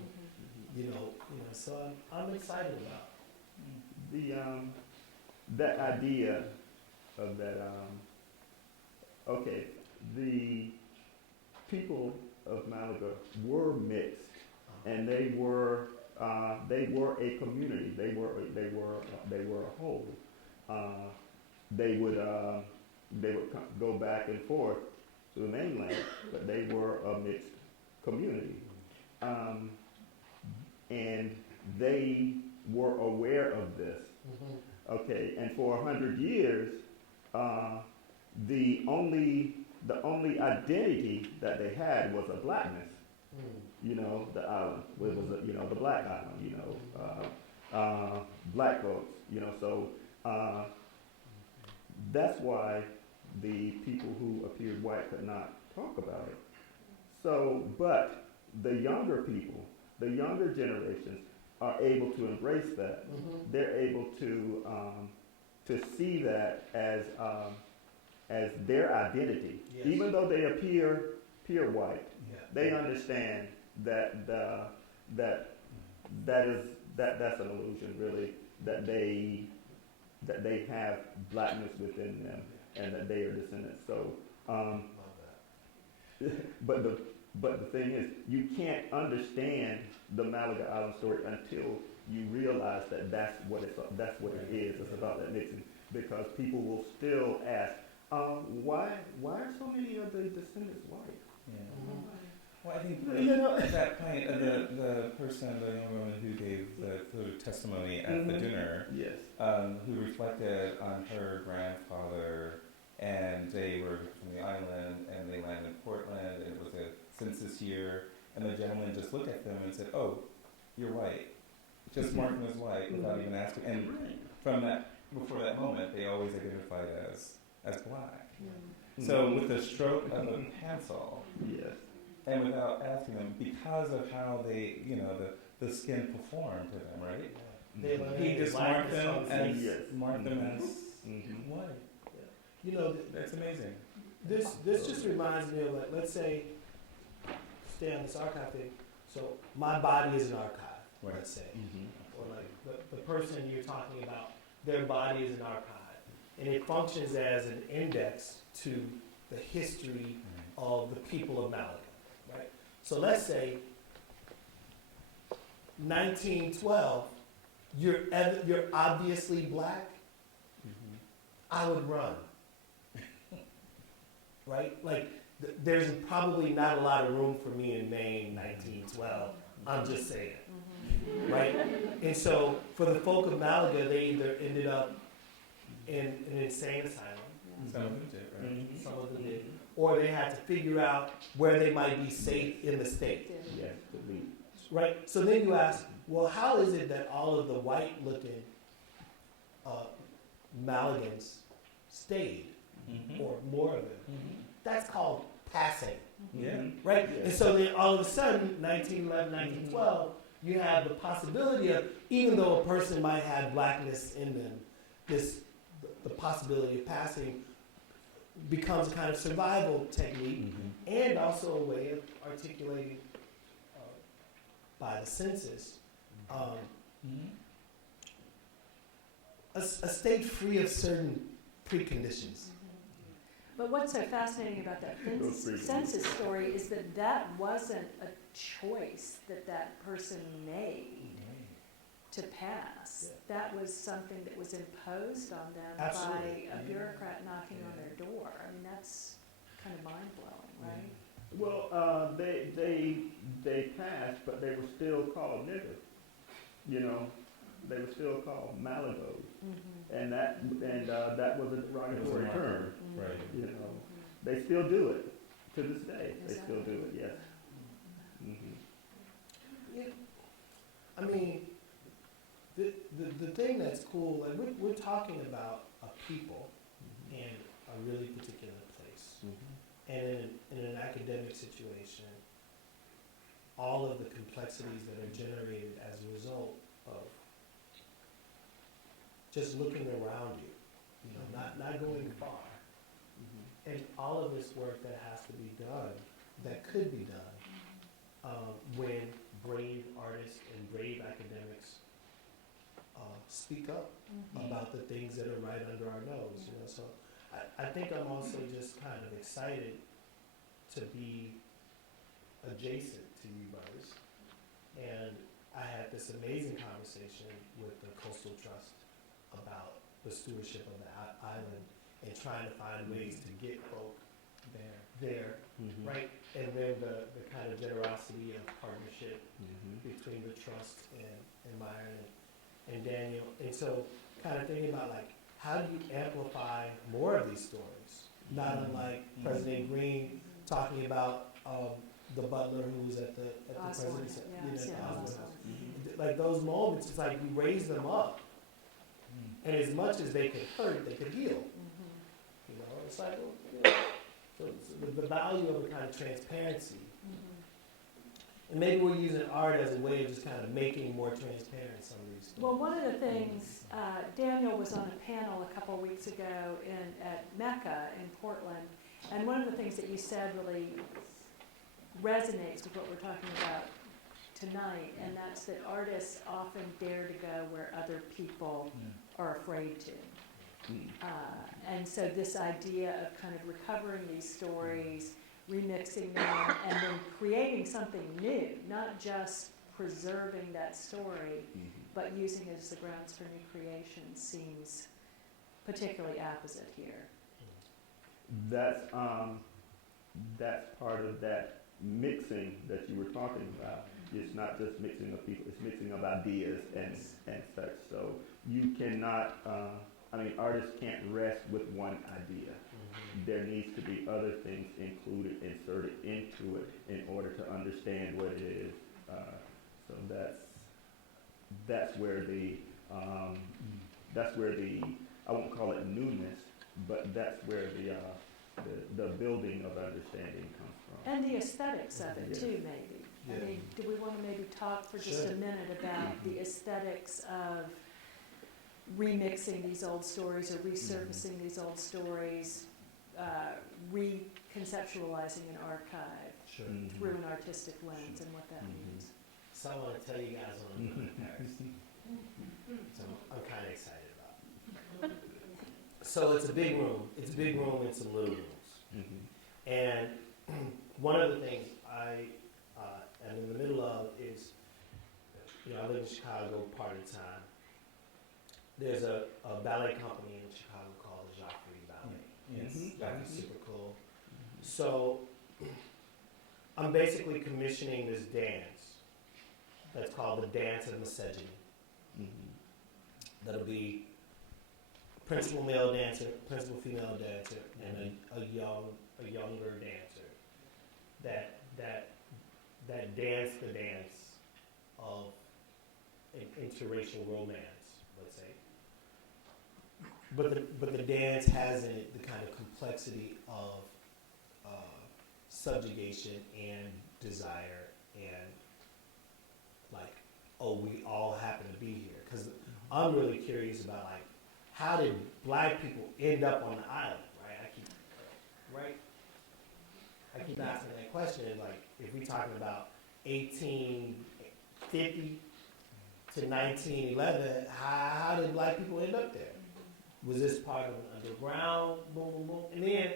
you know. So I'm excited about The that idea of that. Okay, the people of Malaga were mixed, and they were a community. They were a whole. They would go back and forth to the mainland, but they were a mixed community. And they were aware of this. Okay, and for 100 years, the only identity that they had was a blackness. You know, the island, it was the black island. You know, black folks. You know, so that's why the people who appeared white could not talk about it. So, but the younger people, the younger generations, are able to embrace that. They're able to see that as their identity, Yes. even though they appear pure white. Yeah. They understand that that's an illusion, really. That they have blackness within them, and that they are descendants. So, but the thing is, you can't understand the Malaga Island story until you realize that that's what it is. It's about that mixing, because people will still ask, why are so many of the descendants white? Yeah. Well, I think You know, at that point, the person, the young woman who gave the testimony at the dinner, yes, who reflected on her grandfather, and they were from the island, and they landed in Portland, and it was a census year, and the gentleman just looked at them and said, "Oh, you're white." Just marked them as white without even asking. And from that, before that moment, they always identified as black. So with the stroke of a pencil, yes, and without asking them, because of how they, the skin performed to them, right? He just marked them as white. You know, That's amazing. this just reminds me of, like, let's say, stay on this archive thing. So my body is an archive, Right. let's say, or like the person you're talking about, their body is an archive, and it functions as an index to the history of the people of Malaga, right? So let's say 1912, you're obviously black. I would run, right? Like there's probably not a lot of room for me in Maine 1912. I'm just saying, right? And so for the folk of Malaga, they either ended up in an insane asylum. Some of them did, right? Some of them did. Or they had to figure out where they might be safe in the state. yes, to leave. Right? So then you ask, well, how is it that all of the white-looking Malagans stayed, or more of them? That's called passing, Yeah. right? Yeah. And so then all of a sudden, 1911, 1912, you have the possibility of, even though a person might have blackness in them, the possibility of passing becomes a kind of survival technique and also a way of articulating by the census a state free of certain preconditions. But what's so fascinating about that census story is that that wasn't a choice that that person made to pass. That was something that was imposed on them Absolutely. by a bureaucrat knocking on their door. I mean, that's kind of mind-blowing, right? Well, they passed, but they were still called niggers. You know, they were still called Malagos, and that was a derogatory term. Right. You know, they still do it to this day. They still do it. Yes. Yeah. I mean, the thing that's cool, like we're talking about a people in a really particular place, and in an academic situation, all of the complexities that are generated as a result of just looking around you, you know, not going far, and all of this work that has to be done, that could be done, when brave artists and brave academics speak up about the things that are right under our nose, you know. So I think I'm also just kind of excited to be adjacent to you brothers. And I had this amazing conversation with the Coastal Trust about the stewardship of the island and trying to find ways to get folk there, right? And then the kind of generosity of partnership between the trust and Myron and Daniel. And so kind of thinking about like, how do you amplify more of these stories? Not unlike President Green talking about the butler who was at the Osborne, presidency, yeah, you know, yeah, the Osborne Osborne. House. Like those moments, it's like we raise them up, and as much as they could hurt, they could heal. You know, it's like, you know, so the value of a kind of transparency. And maybe we're using art as a way of just kind of making more transparent some of these stories. Well, one of the things, Daniel was on a panel a couple of weeks ago at Mecca in Portland, and one of the things that you said really resonates with what we're talking about tonight, and that's that artists often dare to go where other people are afraid to. And so this idea of kind of recovering these stories, remixing them, and then creating something new, not just preserving that story, but using it as the grounds for new creation seems particularly apposite here. That's part of that mixing that you were talking about. It's not just mixing of people; it's mixing of ideas and such. So you cannot. Artists can't rest with one idea. There needs to be other things included, inserted into it in order to understand what it is. So that's where the I won't call it newness, but that's where the building of understanding comes from. And the aesthetics of it Yes. too, maybe. Yeah. I mean, do we want to maybe talk for just a minute about the aesthetics of remixing these old stories or resurfacing these old stories, reconceptualizing an archive through an artistic lens and what that means? So I want to tell you guys what I'm doing in Paris. So I'm kind of excited about it. So it's a big room. It's a big room and some little rooms. And one of the things I am in the middle of is, you know, I live in Chicago part of the time. There's a ballet company in Chicago called the Jacques Ballet. Jacques is super cool. So I'm basically commissioning this dance that's called the Dance of Miscegenation. That'll be principal male dancer, principal female dancer, and a younger dancer that dance the dance of an interracial romance, let's say. But the dance has in it the kind of complexity of subjugation and desire and like, oh, we all happen to be here. Because I'm really curious about like, how did black people end up on the island, right? I keep asking that question, like, if we're talking about 1850 to 1911, how did black people end up there? Was this part of an underground, boom, boom, boom? And then,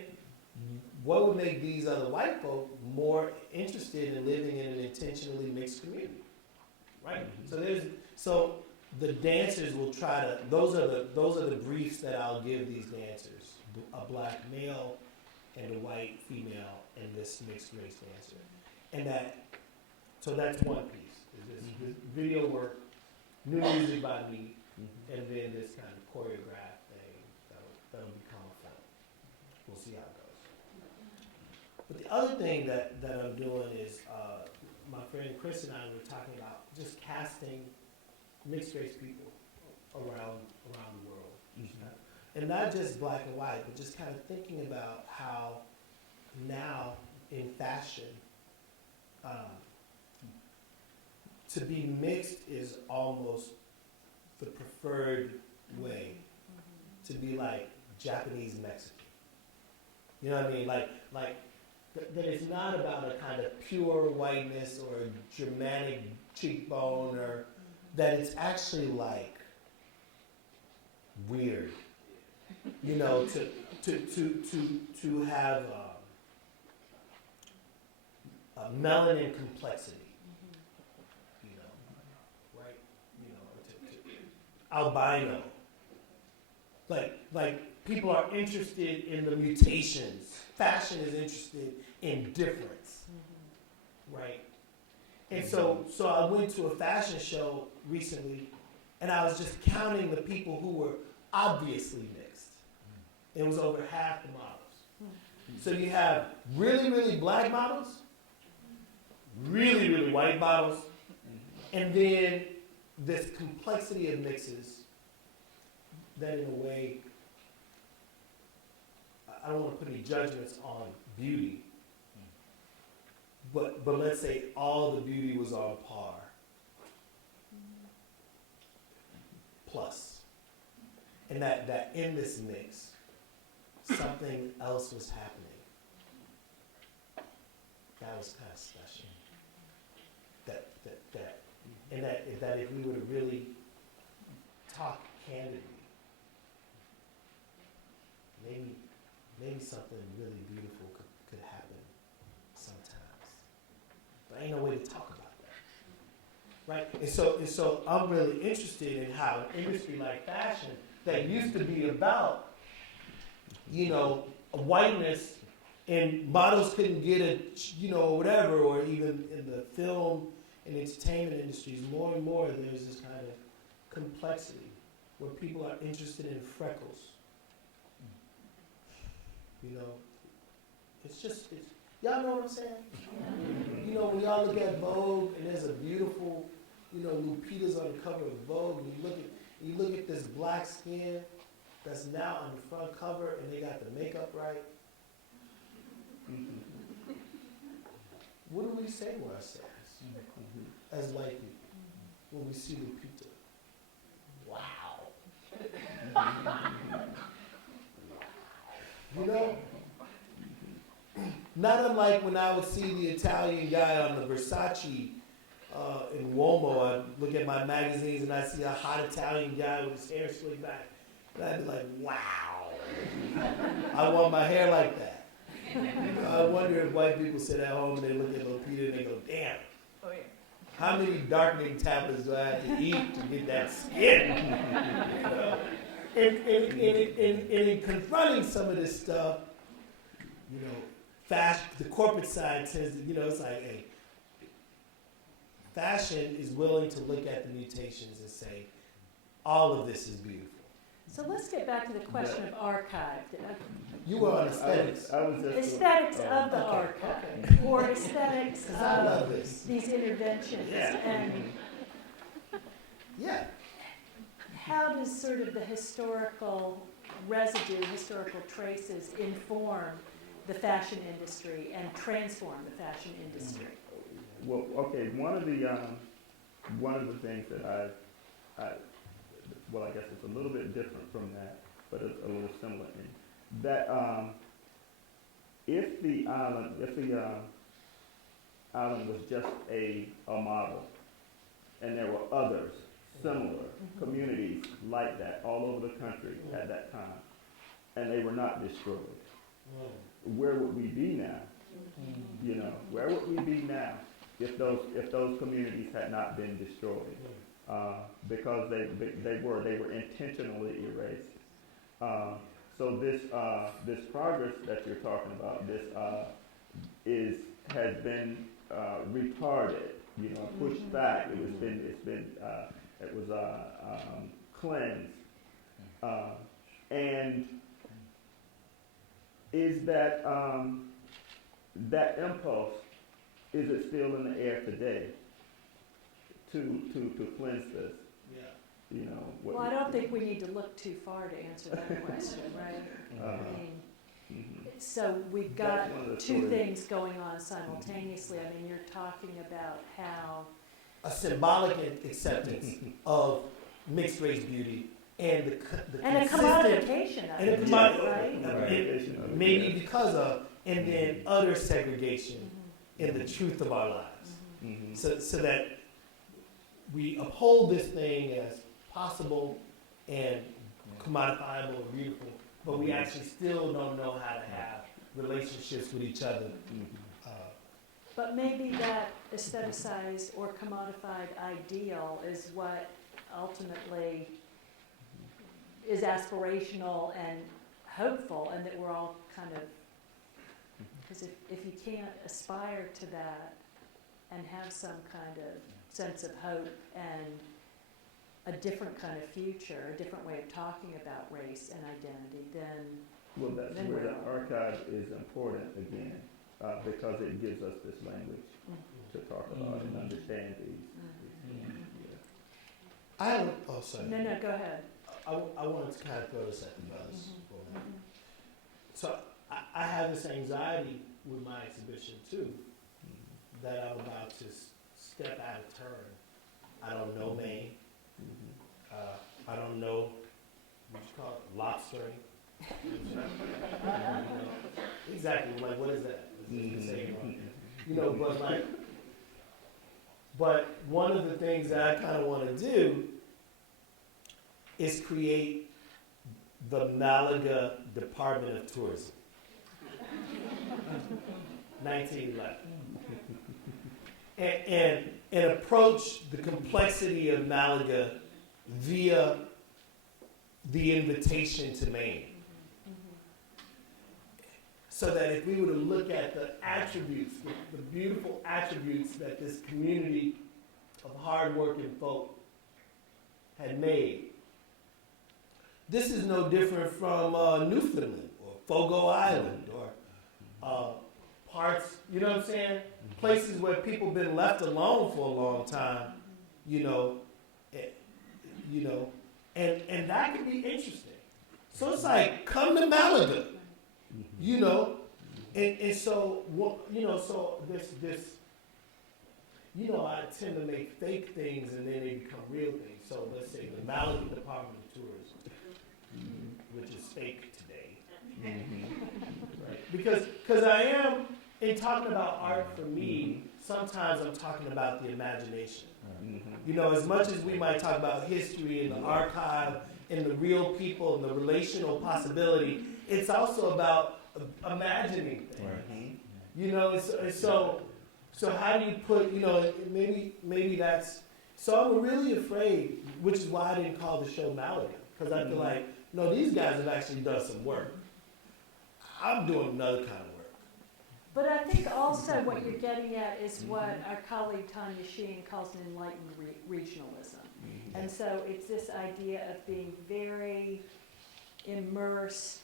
what would make these other white folk more interested in living in an intentionally mixed community, right? So the dancers will try to. Those are the briefs that I'll give these dancers: a black male and a white female, and this mixed race dancer, and so that's one piece. Is this video work, new music by me, and then this kind of choreographed thing that'll become a film. We'll see how it goes. But the other thing that I'm doing is my friend Chris and I were talking about just casting mixed race people around the world. And not just black and white, but just kind of thinking about how now in fashion, to be mixed is almost the preferred way to be like Japanese Mexican. You know what I mean? Like that it's not about a kind of pure whiteness or a Germanic cheekbone, or that it's actually like weird. You know, to have a melanin complexity. You know, right? You know, albino. Like people are interested in the mutations. Fashion is interested in difference, right? And so I went to a fashion show recently, and I was just counting the people who were obviously mixed. It was over half the models. So you have really, really black models, really, really white models, and then this complexity of mixes that in a way, I don't want to put any judgments on beauty, but let's say all the beauty was on par, plus, and that in this mix, something else was happening. That was kind of special. That if we were to really talk candidly, maybe something really beautiful could happen sometimes. But ain't no way to talk about that. Right? And so I'm really interested in how an industry like fashion that used to be about, you know, a whiteness, and models couldn't get it, you know, whatever, or even in the film and entertainment industries, more and more there's this kind of complexity where people are interested in freckles. You know, it's y'all know what I'm saying? You know, when y'all look at Vogue and there's a beautiful, you know, Lupita's on the cover of Vogue, and you look at this black skin that's now on the front cover, and they got the makeup right. What do we say to ourselves as white people when we see Lupita? Wow. You know? Not unlike when I would see the Italian guy on the Versace in Uomo. I look at my magazines and I see a hot Italian guy with his hair slicked back. And I'd be like, wow. I want my hair like that. I wonder if white people sit at home and they look at Lupita and they go, damn. Oh, yeah. How many darkening tablets do I have to eat to get that skin? You know? And in confronting some of this stuff, you know, fashion, the corporate side tends to, you know, it's like, hey, fashion is willing to look at the mutations and say, all of this is beautiful. So let's get back to the question of archive. You were on aesthetics. I was just Aesthetics of the okay. archive, or aesthetics 'Cause I love of this. these interventions. Yeah. And Yeah. how does sort of the historical residue, historical traces inform the fashion industry and transform the fashion industry? Well, okay. One of the things that well, I guess it's a little bit different from that, but it's a little similar in that if the island was just a model, and there were others similar communities like that all over the country at that time, and they were not destroyed, where would we be now? You know, where would we be now if those communities had not been destroyed? Because they were intentionally erased. So this progress that you're talking about, has been retarded, you know, pushed back. It was cleansed, and is that that impulse, is it still in the air today to cleanse this? Yeah. You know. Well, I don't think we need to look too far to answer that question, right? I mean, so we've got That's one of the two sort of- things going on simultaneously. I mean, you're talking about how, A symbolic acceptance of mixed race beauty and the and a consistent, commodification of and a it, commodity, right? maybe because of, and then utter segregation in the truth of our lives. So that we uphold this thing as possible and commodifiable and beautiful, but we actually still don't know how to have relationships with each other. But maybe that aestheticized or commodified ideal is what ultimately is aspirational and hopeful, and that we're all kind of, because if you can't aspire to that and have some kind of sense of hope and a different kind of future, a different way of talking about race and identity, then Well, that's Then where we're the on. archive is important again, because it gives us this language to talk about and understand these. I have, oh, sorry. No, go ahead. I wanted to kind of throw this at the brothers for a minute. So I have this anxiety with my exhibition too, that I'm about to step out of turn. I don't know Maine. I don't know what you call it, lobstering. Exactly. Like, what is that? You know, but one of the things that I kind of want to do is create the Malaga Department of Tourism. 1911. And approach the complexity of Malaga via the invitation to Maine. So that if we were to look at the attributes, the beautiful attributes that this community of hardworking folk had made, this is no different from Newfoundland or Fogo Island or parts, you know what I'm saying? Places where people have been left alone for a long time, and that can be interesting. So it's like, come to Malaga, and so this, I tend to make fake things and then they become real things. So let's say the Malaga Department of Tourism, which is fake today. Right? Because I am, in talking about art for me, sometimes I'm talking about the imagination. As much as we might talk about history and the archive and the real people and the relational possibility, it's also about imagining things. So how do you put, maybe that's, so I'm really afraid, which is why I didn't call the show Malaga, because I feel like, no, these guys have actually done some work. I'm doing another kind of work. But I think also what you're getting at is what our colleague Tanya Sheen calls an enlightened regionalism. And so it's this idea of being very immersed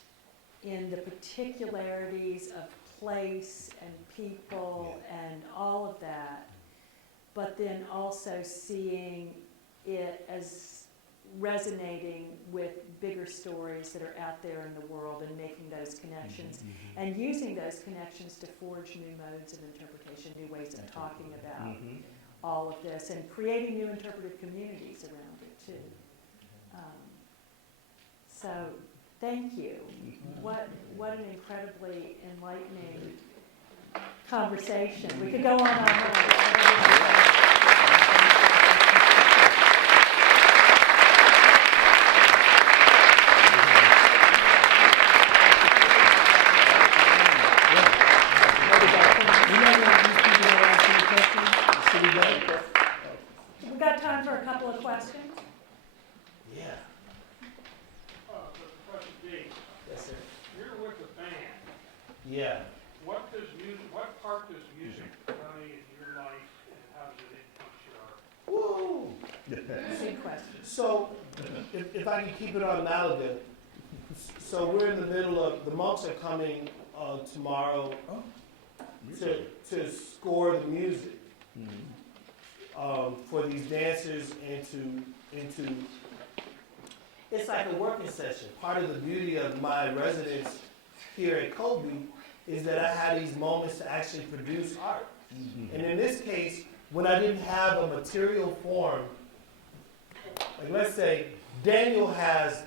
in the particularities of place and people and all of that, but then also seeing it as resonating with bigger stories that are out there in the world and making those connections and using those connections to forge new modes of interpretation, new ways of talking about all of this, and creating new interpretive communities around it too. So thank you. What an incredibly enlightening conversation. We could go on all night. We got time for a couple of questions. Yeah. Professor Gates, Yes, sir. you're with the band. Yeah. What part does music play in your life, and how does it influence your art? Woo! Good question. So, if I can keep it on Malaga, so we're in the middle of, the monks are coming tomorrow to score the music for these dancers and to it's like a working session. Part of the beauty of my residence here at Kobe is that I had these moments to actually produce art. And in this case, when I didn't have a material form, like let's say Daniel has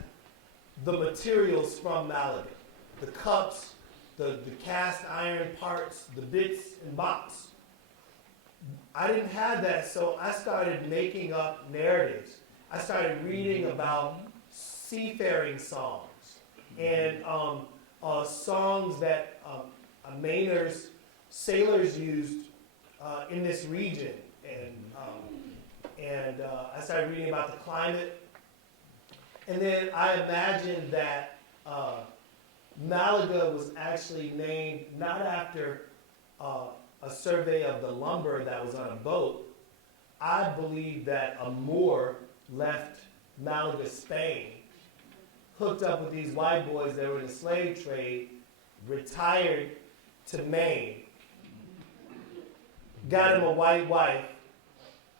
the materials from Malaga, the cups, the cast iron parts, the bits and box. I didn't have that, so I started making up narratives. I started reading about seafaring songs and songs that Mainers, sailors used in this region. And I started reading about the climate. And then I imagined that Malaga was actually named not after a survey of the lumber that was on a boat. I believe that a Moor left Malaga, Spain, hooked up with these white boys that were in the slave trade, retired to Maine, got him a white wife,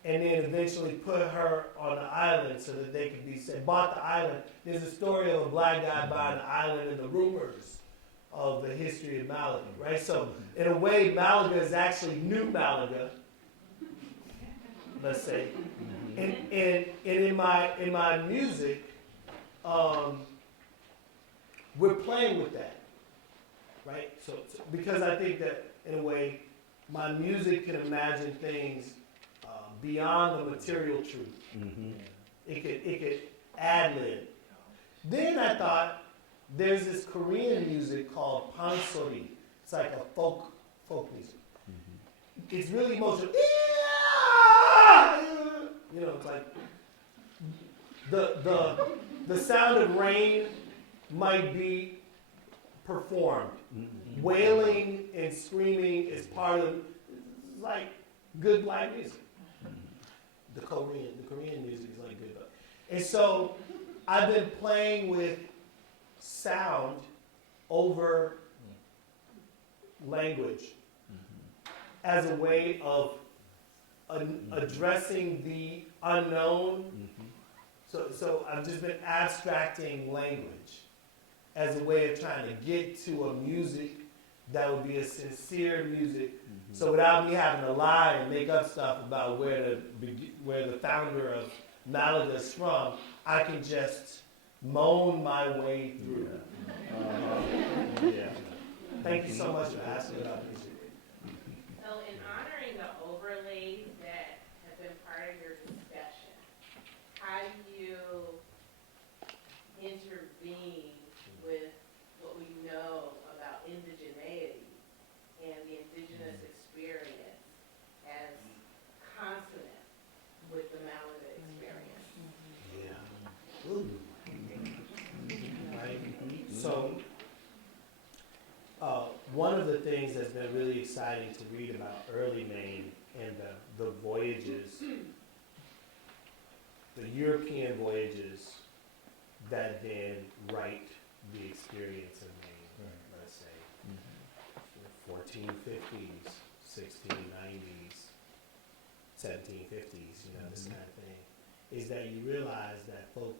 and then eventually put her on the island so that they could be saved. Bought the island. There's a story of a black guy buying the island and the rumors of the history of Malaga, right? So in a way, Malaga is actually New Malaga, let's say. And in my music, we're playing with that, right? So because I think that in a way, my music can imagine things beyond the material truth. It could ad-lib. Then I thought there's this Korean music called pansori. It's like a folk music. It's really emotional. You know, it's like the sound of rain might be performed. Wailing and screaming is part of, like, good black music. The Korean music is like good. And so I've been playing with sound over language as a way of addressing the unknown. So I've just been abstracting language as a way of trying to get to a music that would be a sincere music. So without me having to lie and make up stuff about where the founder of Malaga is from, I can just moan my way through. Thank you so much for asking about music. So in honoring the overlays that have been part of your discussion, how do you intervene with what we know about indigeneity and the indigenous experience as consonant with the Malaga experience? Yeah. Ooh. Right. So, one of the things that's been really exciting to read about early Maine and the voyages, the European voyages that then write the experience of Maine, let's say, 1450s, 1690s, 1750s, this kind of thing, is that you realize that folk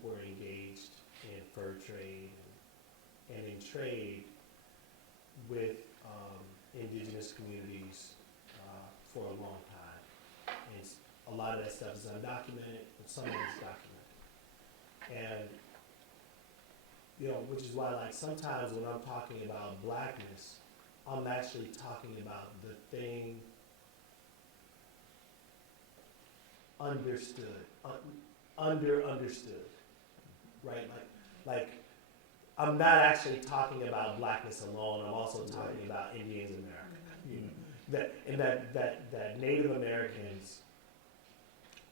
trade with indigenous communities for a long time. And a lot of that stuff is undocumented, but some of it is documented. And, you know, which is why, like, sometimes when I'm talking about blackness, I'm actually talking about the thing understood, understood, right? Like, I'm not actually talking about blackness alone. I'm also talking about Indians America. You know, that Native Americans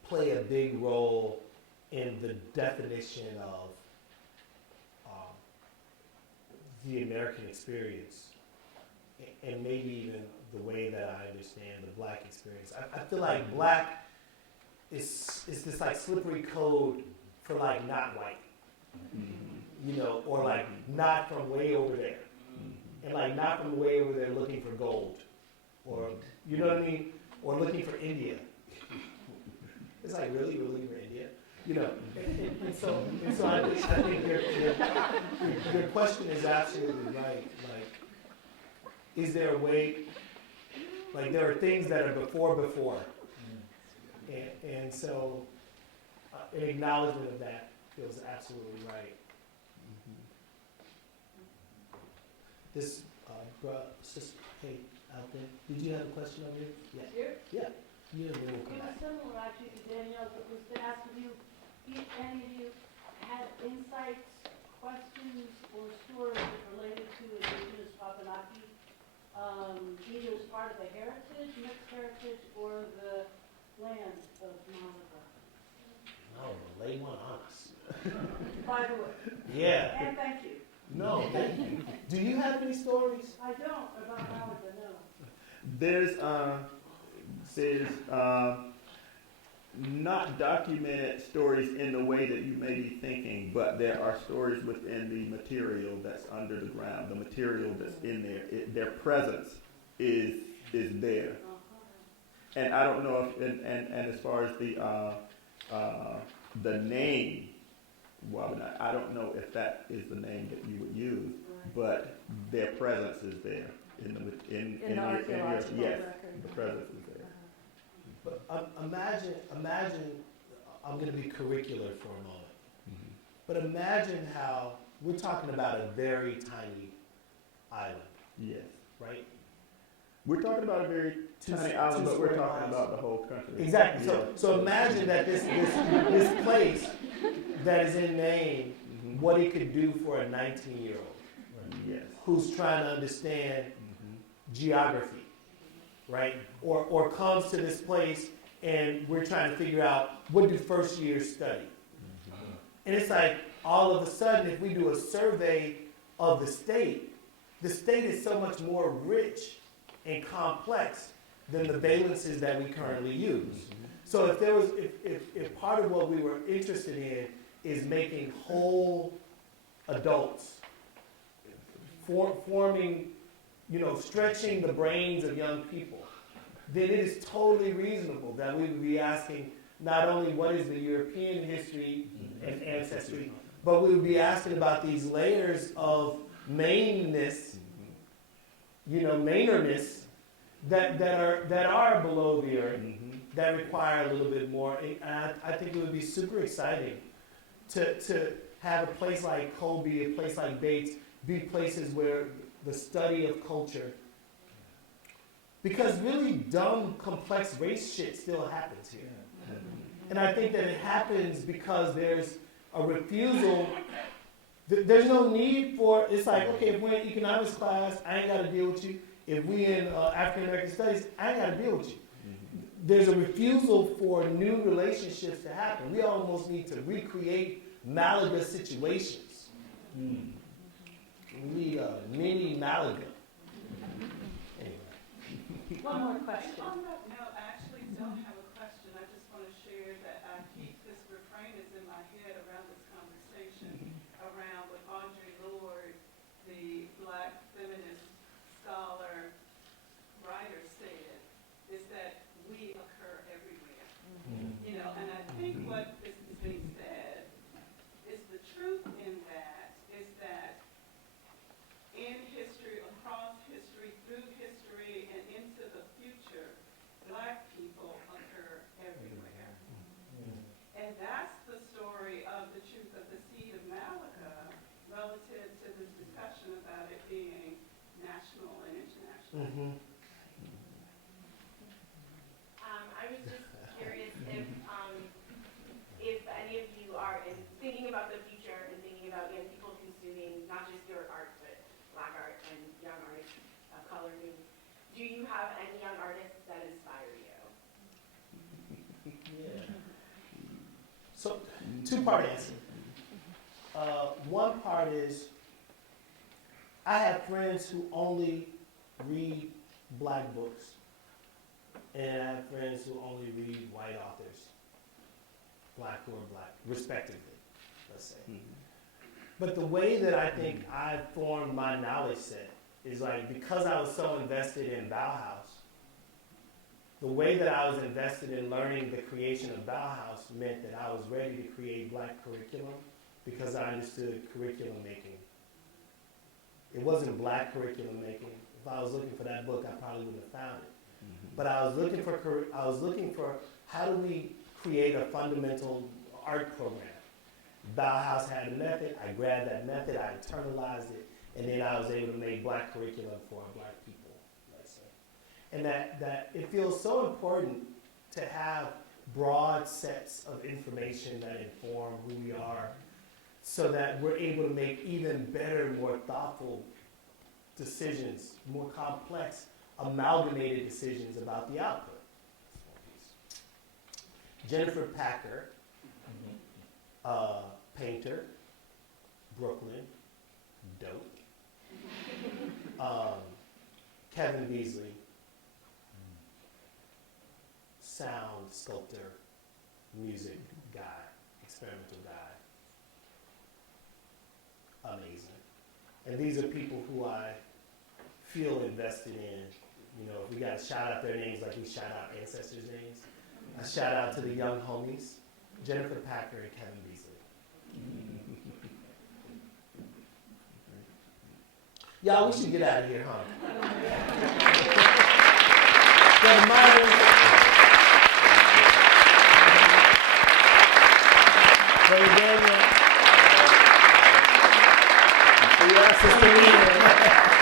play a big role in the definition of the American experience, and maybe even the way that I understand the black experience. I feel like black is this like slippery code for like not white, you know, or like not from way over there, and like not from way over there looking for gold, or you know what I mean, or looking for India. It's like really, we're looking for India, you know. And so I think your question is absolutely right. Like, is there a way? Like, there are things that are before. And so an acknowledgement of that feels absolutely right. This, sister, hey, out there, did you have a question over here? Yeah. Here? Yeah. You and then we'll It come was back. similar actually to Danielle, but was to ask if any of you had insights, questions, or stories that related to indigenous Wabanaki, either as part of the heritage, mixed heritage, or the land of Monica. No, lay one on us. By the way, Yeah. and thank you. No, thank you. Do you have any stories? I don't about Monica, no. There's not documented stories in the way that you may be thinking, but there are stories within the material that's under the ground, the material that's in there. Their presence is there. And I don't know if, and as far as the name, Wabanaki, I don't know if that is the name that you would use, but their presence is there in In the archaeological yes, record. the presence is there. But imagine, I'm going to be curricular for a moment, but imagine how we're talking about a very tiny island, Yes. right? We're talking about a very tiny island, but we're talking about the whole country. Exactly. Yeah. So imagine that this place that is in Maine, what it could do for a 19-year-old Yes. who's trying to understand geography, right? Or comes to this place and we're trying to figure out what do first years study. And it's like all of a sudden, if we do a survey of the state is so much more rich and complex than the valences that we currently use. So if part of what we were interested in is making whole adults, forming, stretching the brains of young people, then it is totally reasonable that we would be asking not only what is the European history and ancestry, but we would be asking about these layers of Maineness, Mainerness, that are below the earth, that require a little bit more. And I think it would be super exciting to have a place like Colby, a place like Bates, be places where the study of culture, because really dumb, complex race shit still happens here. And I think that it happens because there's a refusal. There's no need for, it's like, okay, if we're in economics class, I ain't got to deal with you. If we in African American studies, I ain't got to deal with you. There's a refusal for new relationships to happen. We almost need to recreate Malaga situations. We need a mini Malaga. Anyway. One more question. No, I actually don't have a question. I just want to share that I keep this refrain is in my head around this conversation, around what Audre Lorde, the Black feminist scholar, writer said, is that we occur everywhere. And I think what is being said is the truth in that is that Mm-hmm. I was just curious if any of you are thinking about the future and thinking about young people consuming not just your art, but Black art and young artists of color. Do you have any young artists that inspire you? Yeah. So, two-part answer. One part is, I have friends who only read Black books, and I have friends who only read white authors, Black or Black, respectively, let's say. But the way that I think I've formed my knowledge set is like, because I was so invested in Bauhaus, the way that I was invested in learning the creation of Bauhaus meant that I was ready to create Black curriculum because I understood curriculum making. It wasn't Black curriculum making. If I was looking for that book, I probably wouldn't have found it. But I was looking for how do we create a fundamental art program. Bauhaus had a method. I grabbed that method, I internalized it, and then I was able to make Black curriculum for Black people, let's say. And that it feels so important to have broad sets of information that inform who we are, so that we're able to make even better, more thoughtful decisions, more complex, amalgamated decisions about the output. Jennifer Packer, painter, Brooklyn, dope. Kevin Beasley, sound sculptor, music guy, experimental guy. Amazing. And these are people who I feel invested in. You know, we got to shout out their names like we shout out ancestors' names. A shout out to the young homies, Jennifer Packer and Kevin Beasley. Y'all, we should get out of here, huh? Brother Myron. Brother Daniel. Sister Nina.